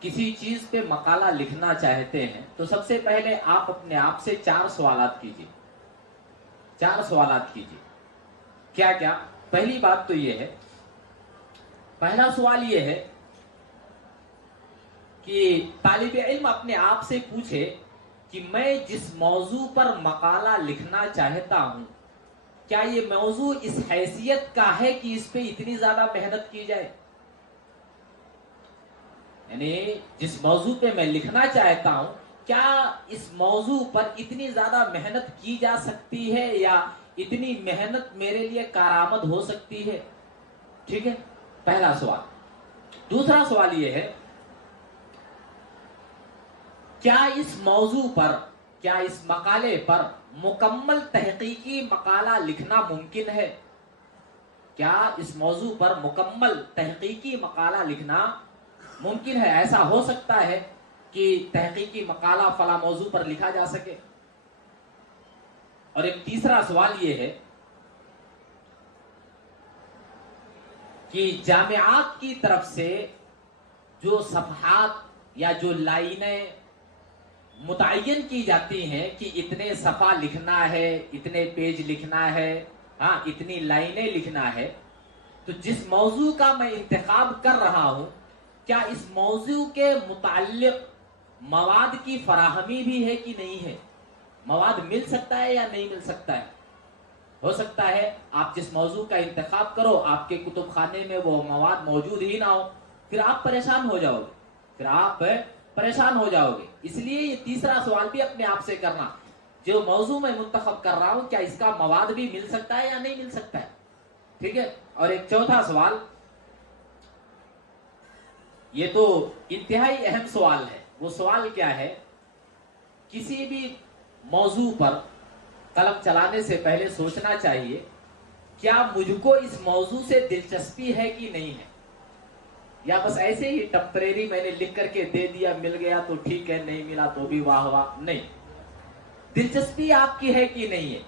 کسی چیز پہ مقالہ لکھنا چاہتے ہیں تو سب سے پہلے آپ اپنے آپ سے 4 سوالات کیجیے، 4 سوالات کیجیے۔ کیا کیا؟ پہلی بات تو یہ ہے، پہلا سوال یہ ہے کہ طالب علم اپنے آپ سے پوچھے کہ میں جس موضوع پر مقالہ لکھنا چاہتا ہوں، کیا یہ موضوع اس حیثیت کا ہے کہ اس پہ اتنی زیادہ محنت کی جائے؟ یعنی جس موضوع پہ میں لکھنا چاہتا ہوں، کیا اس موضوع پر اتنی زیادہ محنت کی جا سکتی ہے یا اتنی محنت میرے لیے کارآمد ہو سکتی ہے؟ ٹھیک ہے، پہلا سوال۔ دوسرا سوال یہ ہے، کیا اس موضوع پر، کیا اس مقالے پر مکمل تحقیقی مقالہ لکھنا ممکن ہے؟ کیا اس موضوع پر مکمل تحقیقی مقالہ لکھنا ممکن ہے؟ ایسا ہو سکتا ہے کہ تحقیقی مقالہ فلاں موضوع پر لکھا جا سکے؟ اور ایک تیسرا سوال یہ ہے کہ جامعات کی طرف سے جو صفحات یا جو لائنیں متعین کی جاتی ہیں کہ اتنے صفحہ لکھنا ہے، اتنے پیج لکھنا ہے، ہاں اتنی لائنیں لکھنا ہے، تو جس موضوع کا میں انتخاب کر رہا ہوں، کیا اس موضوع کے متعلق مواد کی فراہمی بھی ہے کہ نہیں ہے؟ مواد مل سکتا ہے یا نہیں مل سکتا ہے؟ ہو سکتا ہے آپ جس موضوع کا انتخاب کرو آپ کے کتب خانے میں وہ مواد موجود ہی نہ ہو، پھر آپ پریشان ہو جاؤ گے، پھر آپ پریشان ہو جاؤ گے۔ اس لیے یہ تیسرا سوال بھی اپنے آپ سے کرنا، جو موضوع میں منتخب کر رہا ہوں کیا اس کا مواد بھی مل سکتا ہے یا نہیں مل سکتا ہے؟ ٹھیک ہے۔ اور ایک چوتھا سوال، یہ تو انتہائی اہم سوال ہے، وہ سوال کیا ہے، کسی بھی موضوع پر قلم چلانے سے پہلے سوچنا چاہیے کیا مجھ کو اس موضوع سے دلچسپی ہے کہ نہیں ہے، یا بس ایسے ہی ٹمپریری میں نے لکھ کر کے دے دیا، مل گیا تو ٹھیک ہے، نہیں ملا تو بھی واہ واہ، نہیں، دلچسپی آپ کی ہے کہ نہیں ہے؟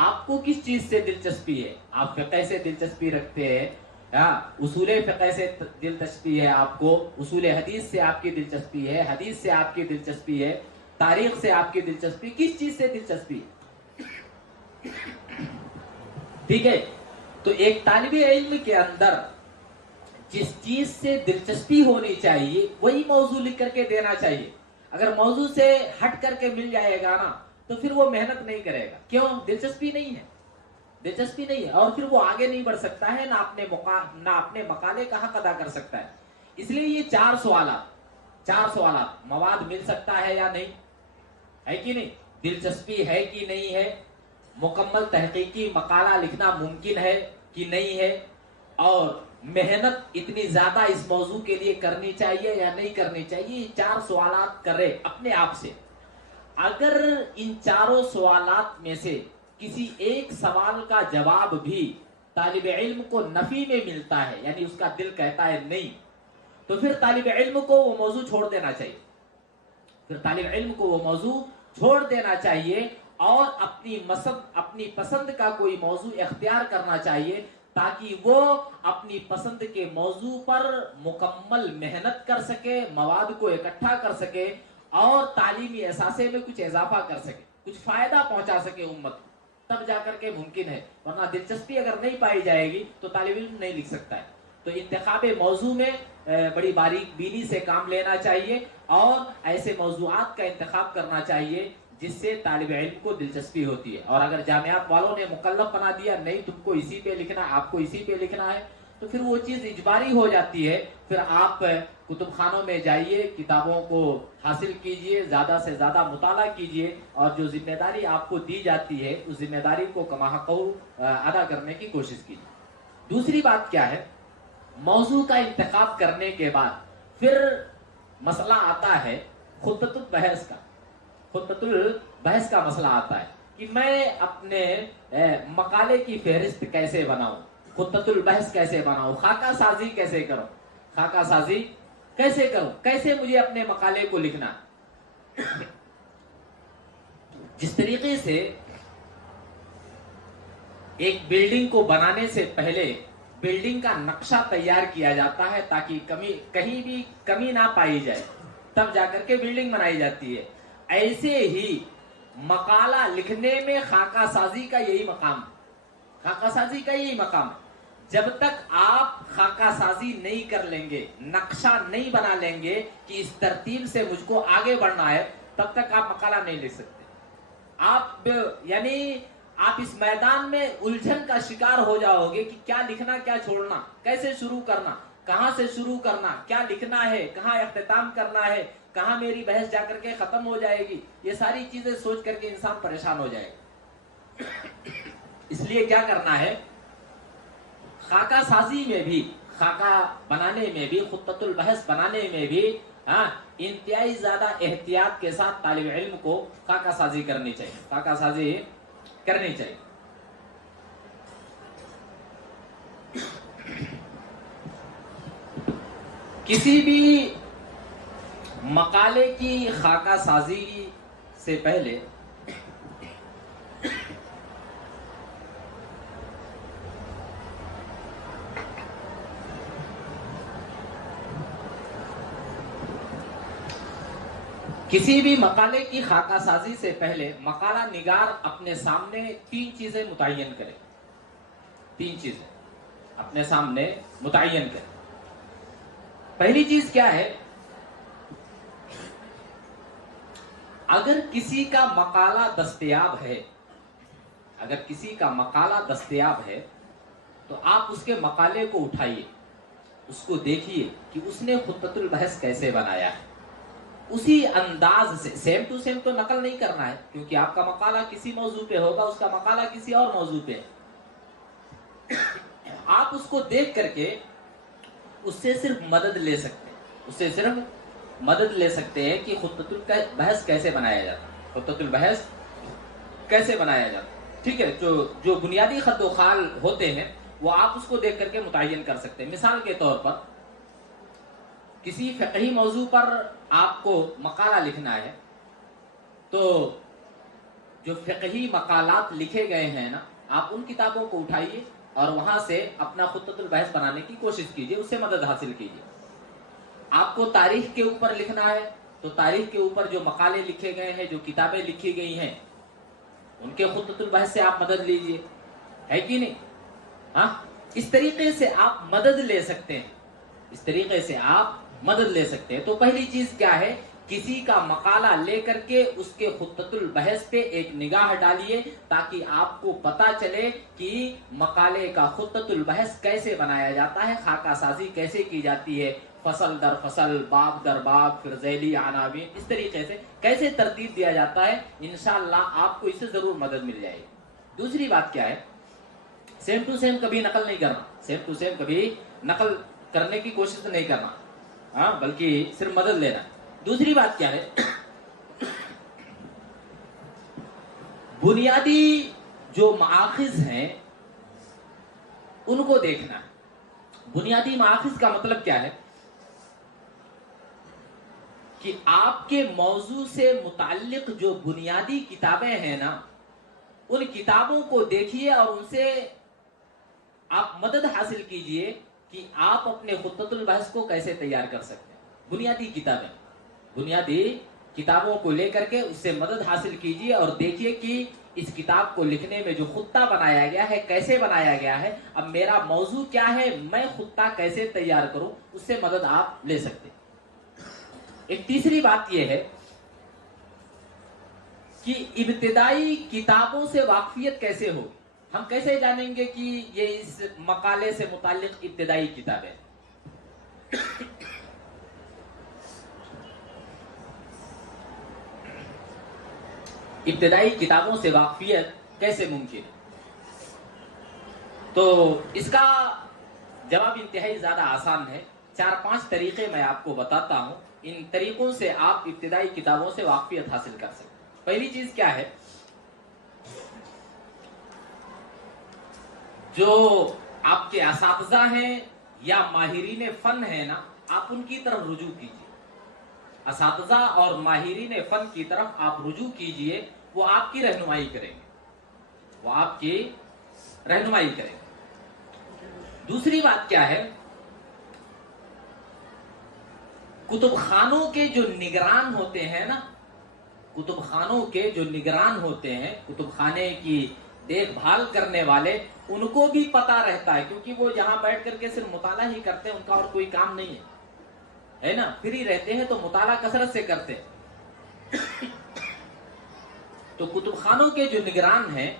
آپ کو کس چیز سے دلچسپی ہے؟ آپ فقہ سے دلچسپی رکھتے ہیں، اصول فقہ سے دلچسپی ہے آپ کو، اصول حدیث سے آپ کی دلچسپی ہے، حدیث سے آپ کی دلچسپی ہے، تاریخ سے آپ کی دلچسپی، کس چیز سے دلچسپی ہے؟ ٹھیک ہے، تو ایک طالب علم کے اندر جس چیز سے دلچسپی ہونی چاہیے وہی موضوع لکھ کر کے دینا چاہیے. اگر موضوع سے ہٹ کر کے مل جائے گا نا تو پھر وہ محنت نہیں کرے گا. کیوں؟ دلچسپی نہیں ہے، دلچسپی نہیں ہے، اور پھر وہ آگے نہیں بڑھ سکتا ہے، نہ اپنے مقالے کا حق ادا کر سکتا ہے. اس لیے یہ چار سوالات مواد مل سکتا ہے یا نہیں، ہے کہ نہیں، دلچسپی ہے کہ نہیں ہے، مکمل تحقیقی مقالہ لکھنا ممکن ہے کہ نہیں ہے، اور محنت اتنی زیادہ اس موضوع کے لیے کرنی چاہیے یا نہیں کرنی چاہیے. یہ چار سوالات کرے اپنے آپ سے. اگر ان چاروں سوالات میں سے کسی ایک سوال کا جواب بھی طالب علم کو نفی میں ملتا ہے، یعنی اس کا دل کہتا ہے نہیں، تو پھر طالب علم کو وہ موضوع چھوڑ دینا چاہیے. چھوڑ دینا چاہیے اور اپنی پسند کا کوئی موضوع اختیار کرنا چاہیے، تاکہ وہ اپنی پسند کے موضوع پر مکمل محنت کر سکے، مواد کو اکٹھا کر سکے اور تعلیمی اثاثے میں کچھ اضافہ کر سکے، کچھ فائدہ پہنچا سکے امت کو. تب جا کر کے ممکن ہے، ورنہ دلچسپی اگر نہیں پائی جائے گی تو طالب علم نہیں لکھ سکتا ہے. تو انتخاب موضوع میں بڑی باریک بینی سے کام لینا چاہیے اور ایسے موضوعات کا انتخاب کرنا چاہیے جس سے طالب علم کو دلچسپی ہوتی ہے. اور اگر جامعات والوں نے مکلف بنا دیا نہیں تم کو اسی پہ لکھنا، آپ کو اسی پہ لکھنا ہے، تو پھر وہ چیز اجباری ہو جاتی ہے. پھر آپ کتب خانوں میں جائیے، کتابوں کو حاصل کیجئے، زیادہ سے زیادہ مطالعہ کیجئے، اور جو ذمہ داری آپ کو دی جاتی ہے اس ذمہ داری کو کما حق ادا کرنے کی کوشش کیجئے. دوسری بات کیا ہے؟ موضوع کا انتخاب کرنے کے بعد پھر مسئلہ آتا ہے خطبۃ البحث کا. خطبۃ البحث کا مسئلہ آتا ہے کہ میں اپنے مقالے کی فہرست کیسے بناؤں، خطبۃ البحث کیسے بناؤں، خاکہ سازی کیسے کروں، کیسے مجھے اپنے مقالے کو لکھنا. جس طریقے سے ایک بلڈنگ کو بنانے سے پہلے بلڈنگ کا نقشہ تیار کیا جاتا ہے تاکہ کہیں بھی کمی نہ پائی جائے، تب جا کر کے بلڈنگ بنائی جاتی ہے، ایسے ہی مقالہ لکھنے میں خاکہ سازی کا یہی مقام ہے. جب تک آپ خاکہ سازی نہیں کر لیں گے، نقشہ نہیں بنا لیں گے کہ اس ترتیب سے مجھ کو آگے بڑھنا ہے، تب تک آپ مقالہ نہیں لکھ سکتے. آپ اس میدان میں الجھن کا شکار ہو جاؤ گے کہ کیا لکھنا، کیا چھوڑنا، کیسے شروع کرنا، کہاں سے شروع کرنا، کیا لکھنا ہے، کہاں اختتام کرنا ہے، کہاں میری بحث جا کر کے ختم ہو جائے گی. یہ ساری چیزیں سوچ کر کے انسان پریشان ہو جائے گا. اس لیے کیا کرنا ہے؟ خاکہ سازی میں بھی، خاکہ بنانے میں بھی، خطبۃ البحث بنانے میں بھی انتہائی زیادہ احتیاط کے ساتھ طالب علم کو خاکہ سازی کرنی چاہیے. کسی بھی مقالے کی خاکہ سازی سے پہلے مقالہ نگار اپنے سامنے تین چیزیں متعین کرے. پہلی چیز کیا ہے؟ اگر کسی کا مقالہ دستیاب ہے تو آپ اس کے مقالے کو اٹھائیے، اس کو دیکھیے کہ اس نے خطبۃ البحث کیسے بنایا ہے. اسی انداز سے سیم ٹو سیم تو نقل نہیں کرنا ہے، کیونکہ آپ کا مقالہ کسی موضوع پہ ہوگا، اس کا مقالہ کسی اور موضوع پہ. آپ اس کو دیکھ کر کے اس سے صرف مدد لے سکتے ہیں کہ خطبۃ البحث کیسے بنایا جاتا. ٹھیک ہے، جو بنیادی خط و خال ہوتے ہیں وہ آپ اس کو دیکھ کر کے متعین کر سکتے ہیں. مثال کے طور پر کسی فقہی موضوع پر آپ کو مقالہ لکھنا ہے تو جو فقہی مقالات لکھے گئے ہیں نا، آپ ان کتابوں کو اٹھائیے اور وہاں سے اپنا خطۃ البحث بنانے کی کوشش کیجیے، اس سے مدد حاصل کیجیے۔ آپ کو تاریخ کے اوپر لکھنا ہے تو تاریخ کے اوپر جو مقالے لکھے گئے ہیں، جو کتابیں لکھی گئی ہیں، ان کے خطۃ البحث سے آپ مدد لیجیے، ہے کہ نہیں؟ ہاں، اس طریقے سے آپ مدد لے سکتے ہیں، اس طریقے سے آپ مدد لے سکتے ہیں۔ تو پہلی چیز کیا ہے، کسی کا مقالہ لے کر کے اس کے خطۃ البحث پہ ایک نگاہ ڈالیے، تاکہ آپ کو پتا چلے کہ مقالے کا خطۃ البحث کیسے بنایا جاتا ہے، خاکہ سازی کیسے کی جاتی ہے، فصل در فصل، باب در باب، پھر ذیلی عناوین، اس طریقے سے کیسے ترتیب دیا جاتا ہے۔ انشاءاللہ آپ کو اس سے ضرور مدد مل جائے گی۔ دوسری بات کیا ہے، سیم ٹو سیم کبھی نقل نہیں کرنا، سیم ٹو سیم کبھی نقل کرنے کی کوشش نہیں کرنا، ہاں، بلکہ صرف مدد لینا۔ دوسری بات کیا ہے، بنیادی جو مآخذ ہیں ان کو دیکھنا ہے۔ بنیادی مآخذ کا مطلب کیا ہے کہ آپ کے موضوع سے متعلق جو بنیادی کتابیں ہیں نا، ان کتابوں کو دیکھیے اور ان سے آپ مدد حاصل کیجئے کہ آپ اپنے خطۃ البحث کو کیسے تیار کر سکتے ہیں۔ بنیادی کتابیں، بنیادی کتابوں کو لے کر کے اس سے مدد حاصل کیجئے اور دیکھیے کہ اس کتاب کو لکھنے میں جو خطہ بنایا گیا ہے کیسے بنایا گیا ہے، اب میرا موضوع کیا ہے، میں خطہ کیسے تیار کروں، اس سے مدد آپ لے سکتے ہیں۔ ایک تیسری بات یہ ہے کہ ابتدائی کتابوں سے واقفیت کیسے ہوگی، ہم کیسے جانیں گے کہ یہ اس مقالے سے متعلق ابتدائی کتاب ہے۔ ابتدائی کتابوں سے واقفیت کیسے ممکن ہے؟ تو اس کا جواب انتہائی زیادہ آسان ہے، 4-5 طریقے میں آپ کو بتاتا ہوں، ان طریقوں سے آپ ابتدائی کتابوں سے واقفیت حاصل کر سکتے ہیں۔ پہلی چیز کیا ہے، جو آپ کے اساتذہ ہیں یا ماہرین فن ہیں نا، آپ ان کی طرف رجوع کیجیے، اساتذہ اور ماہرین فن کی طرف آپ رجوع کیجیے، وہ آپ کی رہنمائی کریں گے، وہ آپ کی رہنمائی کریں گے۔ دوسری بات کیا ہے، کتب خانوں کے جو نگران ہوتے ہیں نا، کتب خانوں کے جو نگران ہوتے ہیں، کتب خانے کی دیکھ بھال کرنے والے، ان کو بھی پتا رہتا ہے، کیونکہ وہ یہاں بیٹھ کر کے صرف مطالعہ ہی کرتے ہیں، ان کا اور کوئی کام نہیں ہے نا، فری رہتے ہیں تو مطالعہ کثرت سے کرتے ہیں۔ تو کتب خانوں کے جو نگران ہیں،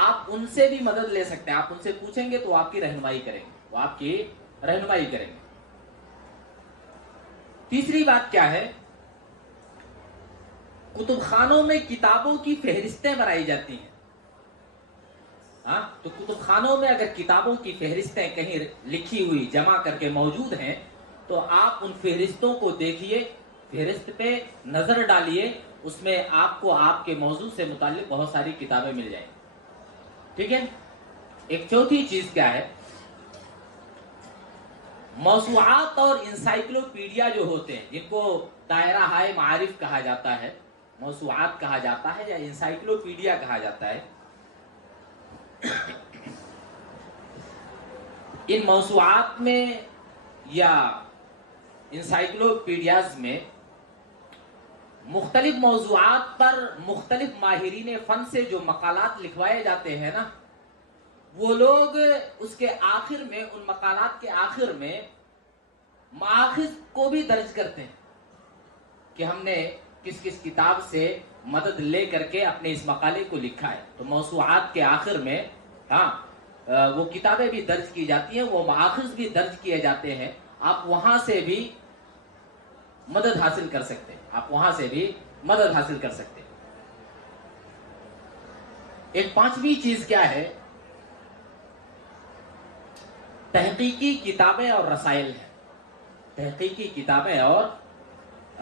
آپ ان سے بھی مدد لے سکتے ہیں، آپ ان سے پوچھیں گے تو آپ کی رہنمائی کریں گے، وہ آپ کی رہنمائی کریں گے۔ تیسری بات کیا ہے، کتب خانوں میں کتابوں کی فہرستیں بنائی جاتی ہیں، ہاں، تو کتب خانوں میں اگر کتابوں کی فہرستیں کہیں لکھی ہوئی جمع کر کے موجود ہیں تو آپ ان فہرستوں کو دیکھیے، فہرست پہ نظر ڈالیے، اس میں آپ کو آپ کے موضوع سے متعلق بہت ساری کتابیں مل جائیں، ٹھیک ہے۔ ایک چوتھی چیز کیا ہے، موسوعات اور انسائکلوپیڈیا جو ہوتے ہیں، جن کو دائرہ ہائے معارف کہا جاتا ہے، موسوعات کہا جاتا ہے یا انسائکلوپیڈیا کہا جاتا ہے، ان موسوعات میں یا انسائکلوپیڈیاز میں مختلف موضوعات پر مختلف ماہرین فن سے جو مقالات لکھوائے جاتے ہیں نا، وہ لوگ اس کے آخر میں، ان مقالات کے آخر میں مآخذ کو بھی درج کرتے ہیں کہ ہم نے کس کس کتاب سے مدد لے کر کے اپنے اس مقالے کو لکھا ہے۔ تو موسوعات کے آخر میں ہاں وہ کتابیں بھی درج کی جاتی ہیں، وہ مآخذ بھی درج کیے جاتے ہیں، آپ وہاں سے بھی مدد حاصل کر سکتے ہیں، آپ وہاں سے بھی مدد حاصل کر سکتے ہیں۔ ایک پانچویں چیز کیا ہے، تحقیقی کتابیں اور رسائل ہیں، تحقیقی کتابیں اور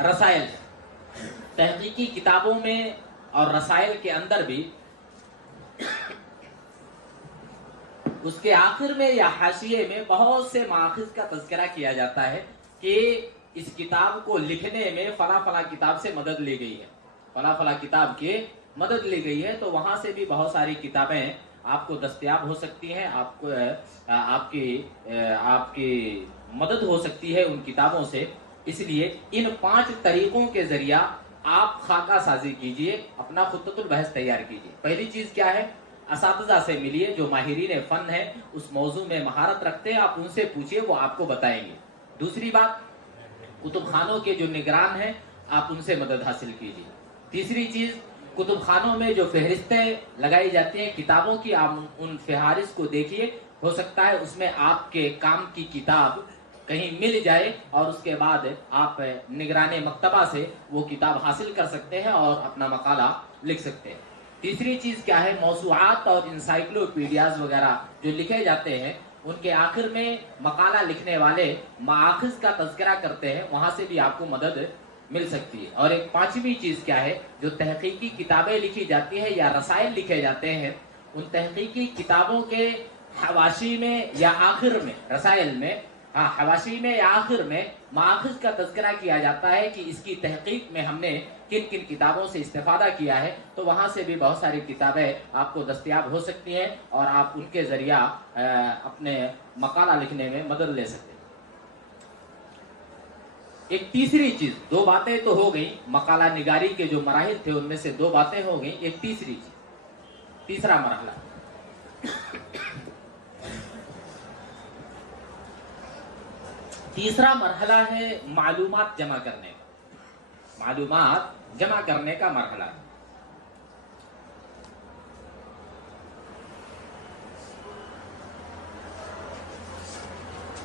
رسائل ہیں۔ تحقیقی کتابوں میں اور رسائل کے اندر بھی اس کے آخر میں یا حاشیے میں بہت سے مآخذ کا تذکرہ کیا جاتا ہے کہ اس کتاب کو لکھنے میں فلاں فلاں کتاب سے مدد لی گئی ہے، فلاں فلاں کتاب کی مدد لی گئی ہے، تو وہاں سے بھی بہت ساری کتابیں آپ کو دستیاب ہو سکتی ہیں، آپ کی مدد ہو سکتی ہے ان کتابوں سے۔ اس لیے ان 5 طریقوں کے ذریعہ آپ خاکہ سازی کیجئے، اپنا خطۃ البحث تیار کیجئے۔ پہلی چیز کیا ہے؟ اساتذہ سے ملیے جو ماہرین فن ہے، اس موضوع میں مہارت رکھتے ہیں، آپ ان سے پوچھئے، وہ آپ کو بتائیں گے۔ دوسری بات، کتب خانوں کے جو نگران ہیں آپ ان سے مدد حاصل کیجئے۔ تیسری چیز، کتب خانوں میں جو فہرستیں لگائی جاتی ہیں کتابوں کی، آپ ان فہارست کو دیکھیے، ہو سکتا ہے اس میں آپ کے کام کی کتاب کہیں مل جائے، اور اس کے بعد آپ نگران مکتبہ سے وہ کتاب حاصل کر سکتے ہیں اور اپنا مقالہ لکھ سکتے ہیں۔ تیسری چیز کیا ہے؟ موسوعات اور انسائکلوپیڈیاز وغیرہ جو لکھے جاتے ہیں، ان کے آخر میں مقالہ لکھنے والے مآخذ کا تذکرہ کرتے ہیں، وہاں سے بھی آپ کو مدد مل سکتی ہے۔ اور ایک 5ویں چیز کیا ہے؟ جو تحقیقی کتابیں لکھی جاتی ہیں یا رسائل لکھے جاتے ہیں، ان تحقیقی کتابوں کے حواشی میں یا آخر میں، رسائل میں حواشی میں یا آخر میں مآخذ کا تذکرہ کیا جاتا ہے کہ اس کی تحقیق میں ہم نے کن کن کتابوں سے استفادہ کیا ہے، تو وہاں سے بھی بہت ساری کتابیں آپ کو دستیاب ہو سکتی ہیں اور آپ ان کے ذریعہ اپنے مقالہ لکھنے میں مدد لے سکتے ہیں۔ ایک تیسری چیز، 2 باتیں تو ہو گئی، مقالہ نگاری کے جو مراحل تھے ان میں سے 2 باتیں ہو گئی، ایک تیسری چیز، تیسرا مرحلہ، تیسرا مرحلہ ہے معلومات جمع کرنے کا، معلومات جمع کرنے کا مرحلہ۔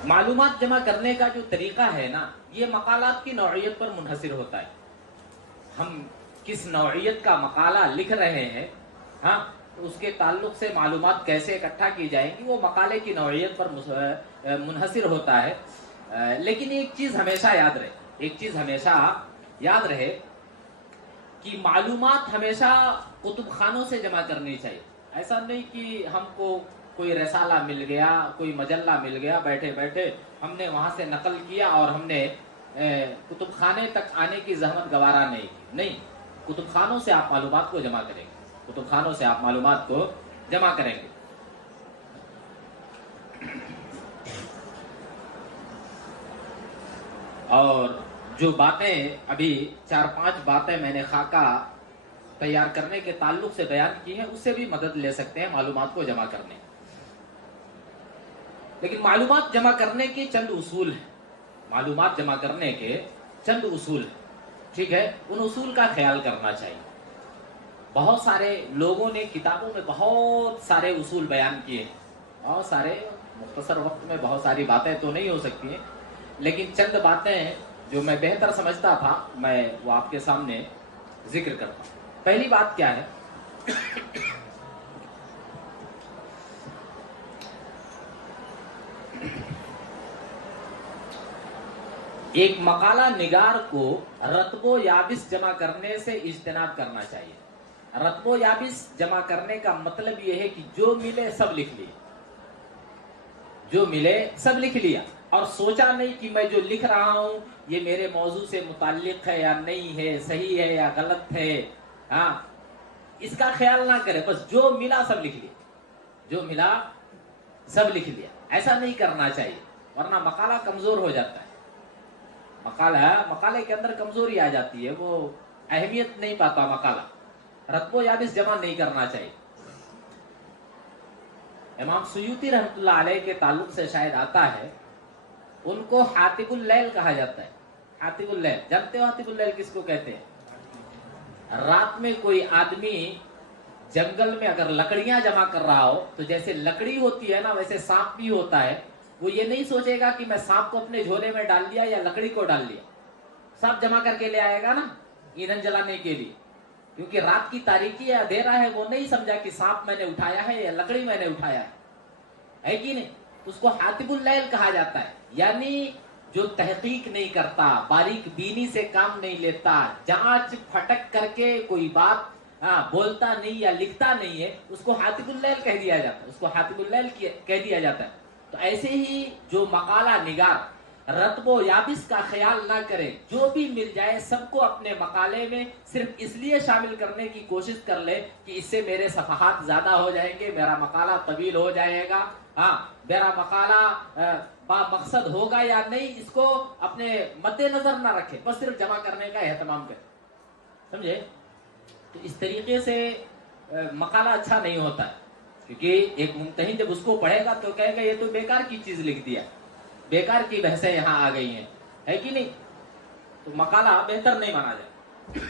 معلومات جمع کرنے کا جو طریقہ ہے نا، یہ مقالات کی نوعیت پر منحصر ہوتا ہے۔ ہم کس نوعیت کا مقالہ لکھ رہے ہیں، اس کے تعلق سے معلومات کیسے اکٹھا کی جائیں گی، وہ مقالے کی نوعیت پر منحصر ہوتا ہے۔ لیکن ایک چیز ہمیشہ یاد رہے کہ معلومات ہمیشہ کتب خانوں سے جمع کرنی چاہیے۔ ایسا نہیں کہ ہم کو کوئی رسالہ مل گیا، کوئی مجلہ مل گیا، بیٹھے بیٹھے ہم نے وہاں سے نقل کیا اور ہم نے کتب خانے تک آنے کی زحمت گوارا نہیں کی۔ نہیں، کتب خانوں سے آپ معلومات کو جمع کریں گے، کتب خانوں سے آپ معلومات کو جمع کریں گے۔ اور جو باتیں ابھی 4-5 باتیں میں نے خاکہ تیار کرنے کے تعلق سے بیان کی ہیں، اس سے بھی مدد لے سکتے ہیں معلومات کو جمع کرنے۔ لیکن معلومات جمع کرنے کے چند اصول ہیں، معلومات جمع کرنے کے چند اصول ہیں، ٹھیک ہے؟ ان اصول کا خیال کرنا چاہیے۔ بہت سارے لوگوں نے کتابوں میں بہت سارے اصول بیان کیے ہیں، بہت سارے، مختصر وقت میں بہت ساری باتیں تو نہیں ہو سکتی ہیں، لیکن چند باتیں جو میں بہتر سمجھتا تھا میں وہ آپ کے سامنے ذکر کرتا ہوں۔ پہلی بات کیا ہے؟ ایک مقالہ نگار کو رتب و یابس جمع کرنے سے اجتناب کرنا چاہیے۔ رتب و یابس جمع کرنے کا مطلب یہ ہے کہ جو ملے سب لکھ لیا، جو ملے سب لکھ لیا، اور سوچا نہیں کہ میں جو لکھ رہا ہوں یہ میرے موضوع سے متعلق ہے یا نہیں ہے، صحیح ہے یا غلط ہے، اس کا خیال نہ کرے، بس جو ملا سب لکھ لیا، جو ملا سب لکھ لیا۔ ایسا نہیں کرنا چاہیے، ورنہ مقالہ کمزور ہو جاتا ہے، مقالے کے اندر کمزوری آ جاتی ہے، وہ اہمیت نہیں پاتا مقالہ۔ رتب و یابس جمع نہیں کرنا چاہیے۔ امام سیوطی رحمۃ اللہ علیہ کے تعلق سے شاید آتا ہے، ان کو حاطب اللیل کہا جاتا ہے۔ حاطب اللیل، جانتے ہو حاطب اللیل کس کو کہتے ہیں؟ رات میں کوئی آدمی جنگل میں اگر لکڑیاں جمع کر رہا ہو تو جیسے لکڑی ہوتی ہے نا، ویسے سانپ بھی ہوتا ہے۔ وہ یہ نہیں سوچے گا کہ میں سانپ کو اپنے جھولے میں ڈال دیا یا لکڑی کو ڈال دیا، سانپ جمع کر کے لے آئے گا نا ایندھن جلانے کے لیے، کیونکہ رات کی تاریکی ہے، اندھیرا ہے، وہ نہیں سمجھا کہ سانپ میں نے اٹھایا ہے یا لکڑی میں نے اٹھایا ہے کہ نہیں؟ اس کو حاطب اللیل کہا جاتا ہے، یعنی جو تحقیق نہیں کرتا، باریک بینی سے کام نہیں لیتا، جانچ پھٹک کر کے کوئی بات بولتا نہیں یا لکھتا نہیں ہے، اس کو حاطب اللیل کہہ دیا جاتا ہے، اس کو حاطب اللیل کہہ دیا جاتا ہے۔ تو ایسے ہی جو مقالہ نگار رتب و یابس کا خیال نہ کریں، جو بھی مل جائے سب کو اپنے مقالے میں صرف اس لیے شامل کرنے کی کوشش کر لیں کہ اس سے میرے صفحات زیادہ ہو جائیں گے، میرا مقالہ طویل ہو جائے گا، ہاں میرا مقالہ با مقصد ہوگا یا نہیں، اس کو اپنے مد نظر نہ رکھیں، بس صرف جمع کرنے کا اہتمام کریں، سمجھے؟ تو اس طریقے سے مقالہ اچھا نہیں ہوتا ہے، کیونکہ ایک ممتحن جب اس کو پڑھے گا تو کہے گا یہ تو بیکار کی چیز لکھ دیا، بیکار کی بحثیں یہاں آ گئی ہیں، ہے کہ نہیں؟ تو مقالہ بہتر نہیں مانا جائے۔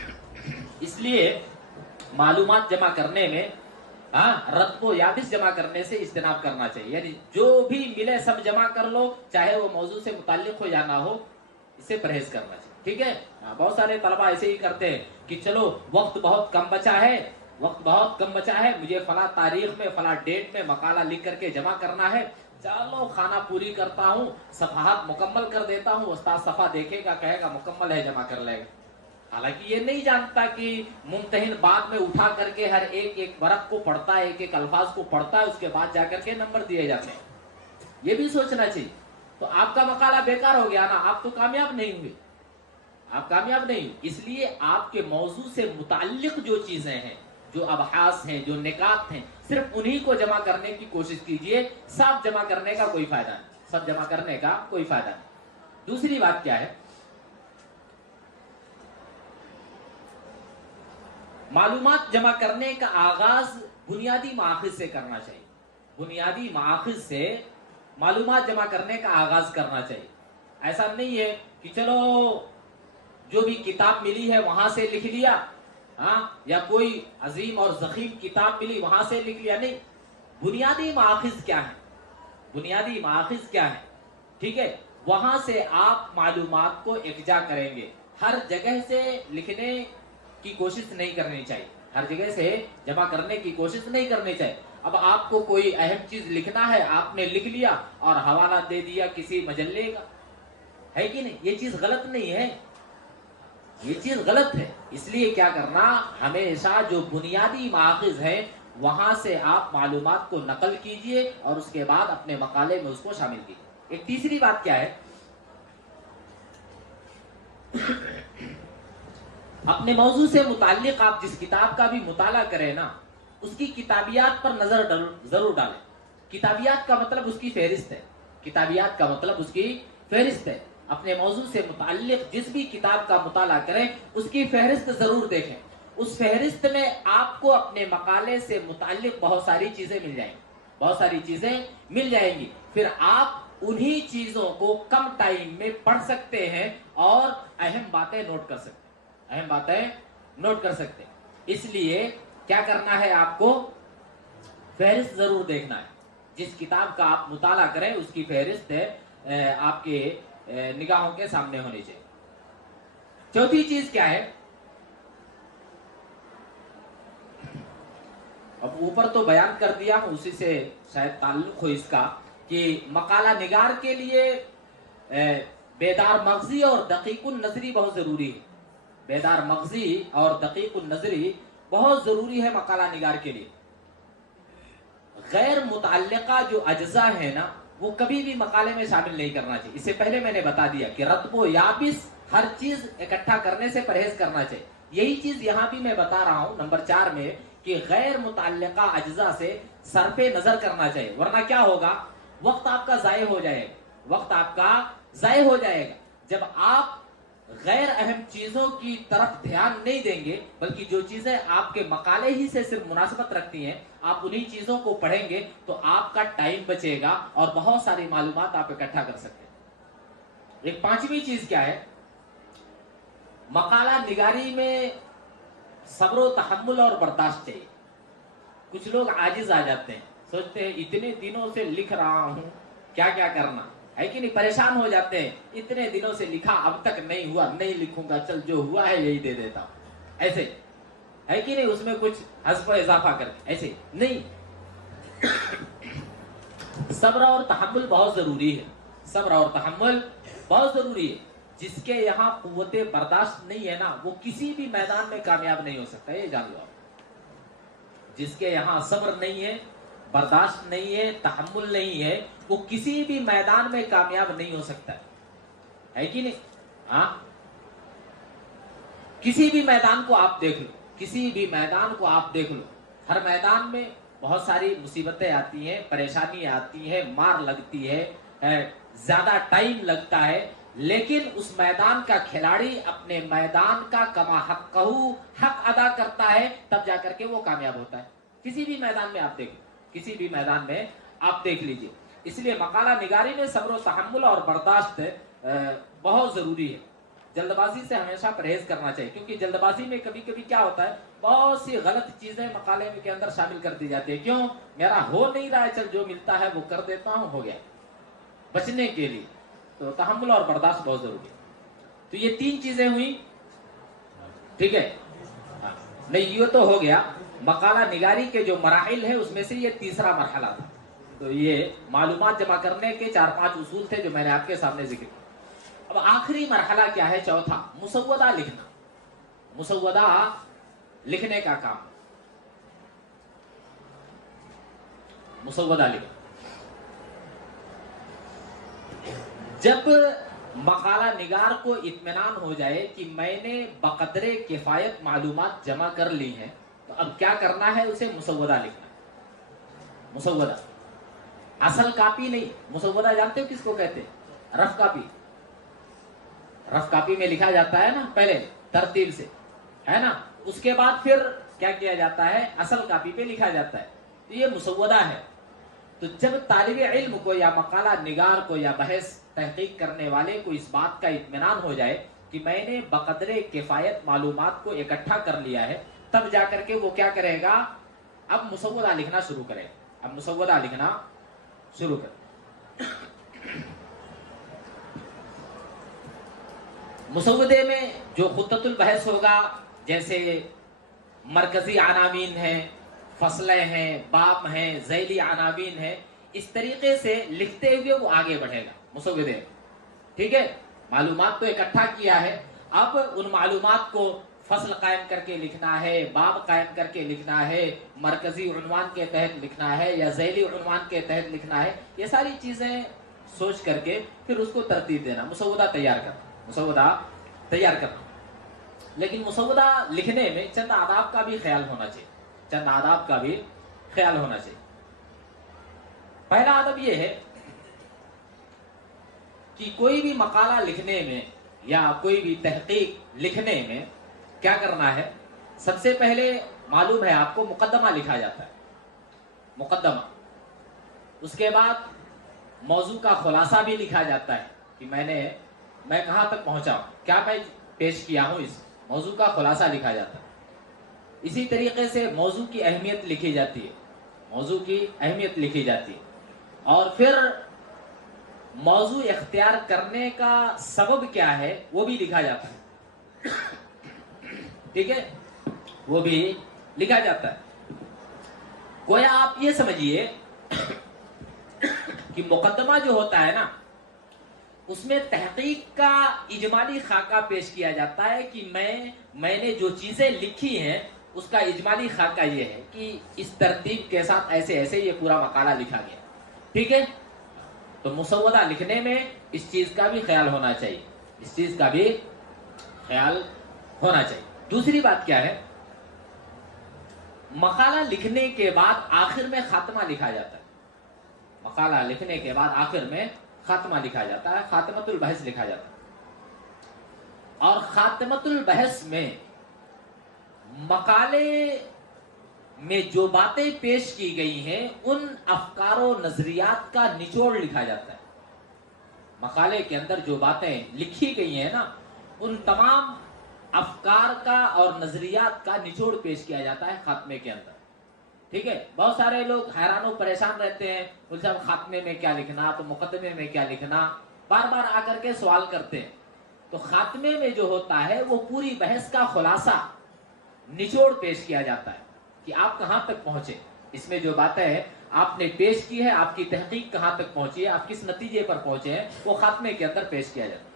اس لیے معلومات جمع کرنے میں رتب و یابس جمع کرنے سے اجتناب کرنا چاہیے، یعنی جو بھی ملے سب جمع کر لو، چاہے وہ موضوع سے متعلق ہو یا نہ ہو، اس سے پرہیز کرنا چاہیے، ٹھیک ہے؟ بہت سارے طلبہ ایسے ہی کرتے ہیں کہ چلو وقت بہت کم بچا ہے، مجھے فلاں تاریخ میں فلاں ڈیٹ میں مقالہ لکھ کر کے جمع کرنا ہے، چلو خانہ پوری کرتا ہوں، صفحات مکمل کر دیتا ہوں، استاد صفحہ دیکھے گا کہے گا مکمل ہے، جمع کر لے گا، حالانکہ یہ نہیں جانتا کہ ممتحن بعد میں اٹھا کر کے ہر ایک ورق کو پڑھتا ہے، ایک ایک الفاظ کو پڑھتا ہے، اس کے بعد جا کر کے نمبر دیے جاتے ہیں، یہ بھی سوچنا چاہیے۔ تو آپ کا مقالہ بیکار ہو گیا نا، آپ تو کامیاب نہیں ہوئے، آپ کامیاب نہیں، اس لیے آپ کے موضوع سے متعلق جو چیزیں ہیں، جو ابحاث ہیں، جو نکات ہیں، صرف انہی کو جمع کرنے کی کوشش کیجئے، سب جمع کرنے کا کوئی فائدہ نہیں، سب جمع کرنے کا کوئی فائدہ نہیں۔ دوسری بات کیا ہے؟ معلومات جمع کرنے کا آغاز بنیادی مآخذ سے کرنا چاہیے، بنیادی مآخذ سے معلومات جمع کرنے کا آغاز کرنا چاہیے۔ ایسا نہیں ہے کہ چلو جو بھی کتاب ملی ہے وہاں سے لکھ لیا، یا کوئی عظیم اور ضخیم کتاب ملی وہاں سے لکھ لیا، نہیں، بنیادی مآخذ کیا ہے، بنیادی مآخذ کیا ہے، ٹھیک ہے؟ وہاں سے آپ معلومات کو اکجا کریں گے، ہر جگہ سے لکھنے کی کوشش نہیں کرنی چاہیے، ہر جگہ سے جمع کرنے کی کوشش نہیں کرنی چاہیے۔ اب آپ کو کوئی اہم چیز لکھنا ہے، آپ نے لکھ لیا اور حوالہ دے دیا کسی مجلے کا، ہے کہ نہیں؟ یہ چیز غلط نہیں ہے، یہ چیز غلط ہے۔ اس لیے کیا کرنا، ہمیشہ جو بنیادی مآخذ ہے وہاں سے آپ معلومات کو نقل کیجئے اور اس کے بعد اپنے مقالے میں اس کو شامل کیجئے۔ ایک تیسری بات کیا ہے، اپنے موضوع سے متعلق آپ جس کتاب کا بھی مطالعہ کریں نا، اس کی کتابیات پر نظر ضرور ڈالیں۔ کتابیات کا مطلب اس کی فہرست ہے، کتابیات کا مطلب اس کی فہرست ہے۔ اپنے موضوع سے متعلق جس بھی کتاب کا مطالعہ کریں اس کی فہرست ضرور دیکھیں، اس فہرست میں آپ کو اپنے مقالے سے متعلق بہت ساری چیزیں مل جائیں گی، بہت ساری چیزیں مل جائیں گی، پھر آپ انہی چیزوں کو کم ٹائم میں پڑھ سکتے ہیں اور اہم باتیں نوٹ کر سکتے ہیں، اہم باتیں نوٹ کر سکتے ہیں۔ اس لیے کیا کرنا ہے، آپ کو فہرست ضرور دیکھنا ہے، جس کتاب کا آپ مطالعہ کریں اس کی فہرست آپ کے نگاہوں کے سامنے ہونی چاہیے۔ چوتھی چیز کیا ہے، اب اوپر تو بیان کر دیا ہوں، اسی سے شاید تعلق ہو اس کا، کہ مقالہ نگار کے لیے بیدار مغزی اور دقیق النظری بہت ضروری ہے، بیدار مغزی اور دقیق النظری بہت ضروری ہے مقالہ نگار کے لیے۔ غیر متعلقہ جو اجزاء ہیں نا، وہ کبھی بھی مقالے میں شامل نہیں کرنا چاہیے۔ اس سے پہلے میں نے بتا دیا کہ رتب و یابس ہر چیز اکٹھا کرنے سے پرہیز کرنا چاہیے۔ یہی چیز یہاں بھی میں بتا رہا ہوں نمبر 4 میں، کہ غیر متعلقہ اجزاء سے صرف نظر کرنا چاہیے، ورنہ کیا ہوگا، وقت آپ کا ضائع ہو جائے گا، وقت آپ کا ضائع ہو جائے گا۔ جب آپ غیر اہم چیزوں کی طرف دھیان نہیں دیں گے، بلکہ جو چیزیں آپ کے مقالے ہی سے صرف مناسبت رکھتی ہیں آپ انہی چیزوں کو پڑھیں گے، تو آپ کا ٹائم بچے گا اور بہت ساری معلومات آپ اکٹھا کر سکتے ہیں۔ ایک 5ویں چیز کیا ہے، مقالہ نگاری میں صبر و تحمل اور برداشت چاہیے۔ کچھ لوگ عاجز آ جاتے ہیں، سوچتے ہیں اتنے دنوں سے لکھ رہا ہوں، کیا کیا کرنا ہے، کہ نہیں، پریشان ہو جاتے ہیں، اتنے دنوں سے لکھا اب تک نہیں ہوا، نہیں لکھوں گا، چل جو ہوا ہے یہی دے دیتا ہوں، ایسے ہے کہ نہیں، اس میں کچھ حذف و اضافہ کر کے، ایسے نہیں۔ صبر اور تحمل بہت ضروری ہے، صبر اور تحمل بہت ضروری ہے۔ جس کے یہاں قوت برداشت نہیں ہے نا، وہ کسی بھی میدان میں کامیاب نہیں ہو سکتا، یہ جان لو آپ۔ جس کے یہاں صبر نہیں ہے، برداشت نہیں ہے، تحمل نہیں ہے، وہ کسی بھی میدان میں کامیاب نہیں ہو سکتا۔ ہے کہ نہیں؟ ہاں، کسی بھی میدان کو آپ دیکھ لو، کسی بھی میدان کو آپ دیکھ لو، ہر میدان میں بہت ساری مصیبتیں آتی ہیں، پریشانی آتی ہے، مار لگتی ہے، زیادہ ٹائم لگتا ہے، لیکن اس میدان کا کھلاڑی اپنے میدان کا کما حق حق ادا کرتا ہے، تب جا کر کے وہ کامیاب ہوتا ہے۔ کسی بھی میدان میں آپ دیکھ، کسی بھی میدان میں آپ دیکھ لیجئے۔ اس لیے مقالہ نگاری میں صبر و تحمل اور برداشت بہت ضروری ہے۔ جلد بازی سے ہمیشہ پرہیز کرنا چاہیے، کیونکہ جلد بازی میں کبھی کبھی کیا ہوتا ہے، بہت سی غلط چیزیں مقالے کے اندر شامل کر دی جاتی ہے۔ کیوں؟ میرا ہو نہیں رہا ہے، چل جو ملتا ہے وہ کر دیتا ہوں، ہو گیا۔ بچنے کے لیے تو تحمل اور برداشت بہت ضروری ہے۔ تو یہ 3 چیزیں ہوئی، ٹھیک ہے؟ نہیں، یہ تو ہو گیا مقالہ نگاری کے جو مراحل ہیں، اس میں سے یہ تیسرا مرحلہ تھا۔ تو یہ معلومات جمع کرنے کے 4-5 اصول تھے جو میں نے آپ کے سامنے ذکر کیا۔ اب آخری مرحلہ کیا ہے؟ چوتھا، مسودہ لکھنا۔ مسودہ لکھنے کا کام، مسودہ لکھنا۔ جب مقالہ نگار کو اطمینان ہو جائے کہ میں نے بقدر کفایت معلومات جمع کر لی ہیں، تو اب کیا کرنا ہے؟ اسے مسودہ لکھنا۔ مسودہ، اصل کاپی نہیں، مسودہ جانتے ہو کس کو کہتے ہیں؟ Rough copy. رف کاپی میں لکھا جاتا ہے نا، پہلے ترتیب سے، ہے نا، اس کے بعد پھر کیا کیا جاتا ہے؟ اصل کاپی پہ لکھا جاتا ہے۔ تو یہ مسودہ ہے۔ تو جب طالب علم کو یا مقالہ نگار کو یا بحث تحقیق کرنے والے کو اس بات کا اطمینان ہو جائے کہ میں نے بقدر کفایت معلومات کو اکٹھا کر لیا ہے، تب جا کر کے وہ کیا کرے گا؟ اب مسودہ لکھنا شروع کرے۔ اب مسودہ لکھنا شروع کرے۔ مسودے میں جو خطۃ البحث ہوگا، جیسے مرکزی عناوین ہیں، فصلیں ہیں، باب ہیں، ذیلی عناوین ہیں، اس طریقے سے لکھتے ہوئے وہ آگے بڑھے گا مسودے میں، ٹھیک ہے؟ معلومات تو اکٹھا کیا ہے، اب ان معلومات کو فصل قائم کر کے لکھنا ہے، باب قائم کر کے لکھنا ہے، مرکزی عنوان کے تحت لکھنا ہے یا ذیلی عنوان کے تحت لکھنا ہے، یہ ساری چیزیں سوچ کر کے پھر اس کو ترتیب دینا، مسودہ تیار کرنا، مسودہ تیار کرنا۔ لیکن مسودہ لکھنے میں چند آداب کا بھی خیال ہونا چاہیے، چند آداب کا بھی خیال ہونا چاہیے۔ پہلا آداب یہ ہے کہ کوئی بھی مقالہ لکھنے میں یا کوئی بھی تحقیق لکھنے میں کیا کرنا ہے؟ سب سے پہلے معلوم ہے آپ کو مقدمہ لکھا جاتا ہے، مقدمہ۔ اس کے بعد موضوع کا خلاصہ بھی لکھا جاتا ہے کہ میں کہاں تک پہنچا ہوں، کیا میں پیش کیا ہوں، اس موضوع کا خلاصہ لکھا جاتا ہے۔ اسی طریقے سے موضوع کی اہمیت لکھی جاتی ہے، موضوع کی اہمیت لکھی جاتی ہے، اور پھر موضوع اختیار کرنے کا سبب کیا ہے وہ بھی لکھا جاتا ہے، ٹھیک ہے؟ وہ بھی لکھا جاتا ہے۔ گویا آپ یہ سمجھیے کہ مقدمہ جو ہوتا ہے نا، اس میں تحقیق کا اجمالی خاکہ پیش کیا جاتا ہے کہ میں نے جو چیزیں لکھی ہیں اس کا اجمالی خاکہ یہ ہے کہ اس ترتیب کے ساتھ ایسے ایسے یہ پورا مقالہ لکھا گیا، ٹھیک ہے؟ تو مسودہ لکھنے میں اس چیز کا بھی خیال ہونا چاہیے، اس چیز کا بھی خیال ہونا چاہیے۔ دوسری بات کیا ہے؟ مقالہ لکھنے کے بعد آخر میں خاتمہ لکھا جاتا ہے، مقالہ لکھنے کے بعد آخر میں خاتمہ لکھا جاتا ہے، خاتمۃ البحث لکھا جاتا ہے۔ اور خاتمۃ البحث میں مقالے میں جو باتیں پیش کی گئی ہیں ان افکار و نظریات کا نچوڑ لکھا جاتا ہے۔ مقالے کے اندر جو باتیں لکھی گئی ہیں نا، ان تمام افکار کا اور نظریات کا نچوڑ پیش کیا جاتا ہے خاتمے کے اندر، ٹھیک ہے؟ بہت سارے لوگ حیران و پریشان رہتے ہیں، بولتے ہیں خاتمے میں کیا لکھنا، تو مقدمے میں کیا لکھنا، بار بار آ کر کے سوال کرتے ہیں۔ تو خاتمے میں جو ہوتا ہے وہ پوری بحث کا خلاصہ، نچوڑ پیش کیا جاتا ہے کہ آپ کہاں تک پہنچے، اس میں جو باتیں ہیں آپ نے پیش کی ہے، آپ کی تحقیق کہاں تک پہنچی ہے، آپ کس نتیجے پر پہنچے ہیں، وہ خاتمے کے اندر پیش کیا جاتا ہے۔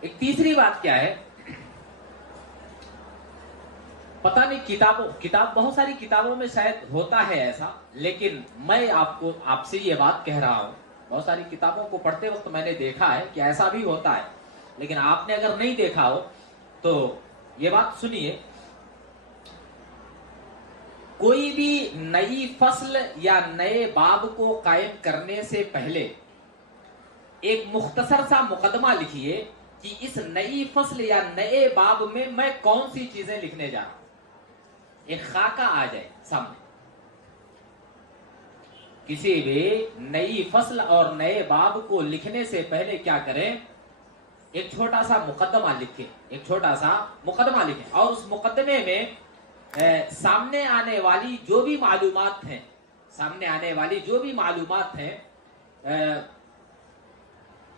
ایک تیسری بات کیا ہے؟ پتہ نہیں کتاب بہت ساری کتابوں میں شاید ہوتا ہے ایسا، لیکن میں آپ سے یہ بات کہہ رہا ہوں، بہت ساری کتابوں کو پڑھتے وقت میں نے دیکھا ہے کہ ایسا بھی ہوتا ہے، لیکن آپ نے اگر نہیں دیکھا ہو تو یہ بات سنیے، کوئی بھی نئی فصل یا نئے باب کو قائم کرنے سے پہلے ایک مختصر سا مقدمہ لکھیے کہ اس نئی فصل یا نئے باب میں کون سی چیزیں لکھنے جا رہا ہوں، ایک خاکہ آ جائے سامنے۔ کسی بھی نئی فصل اور نئے باب کو لکھنے سے پہلے کیا کریں، ایک چھوٹا سا مقدمہ لکھیں، ایک چھوٹا سا مقدمہ لکھیں، اور اس مقدمے میں سامنے آنے والی جو بھی معلومات ہیں، سامنے آنے والی جو بھی معلومات ہیں،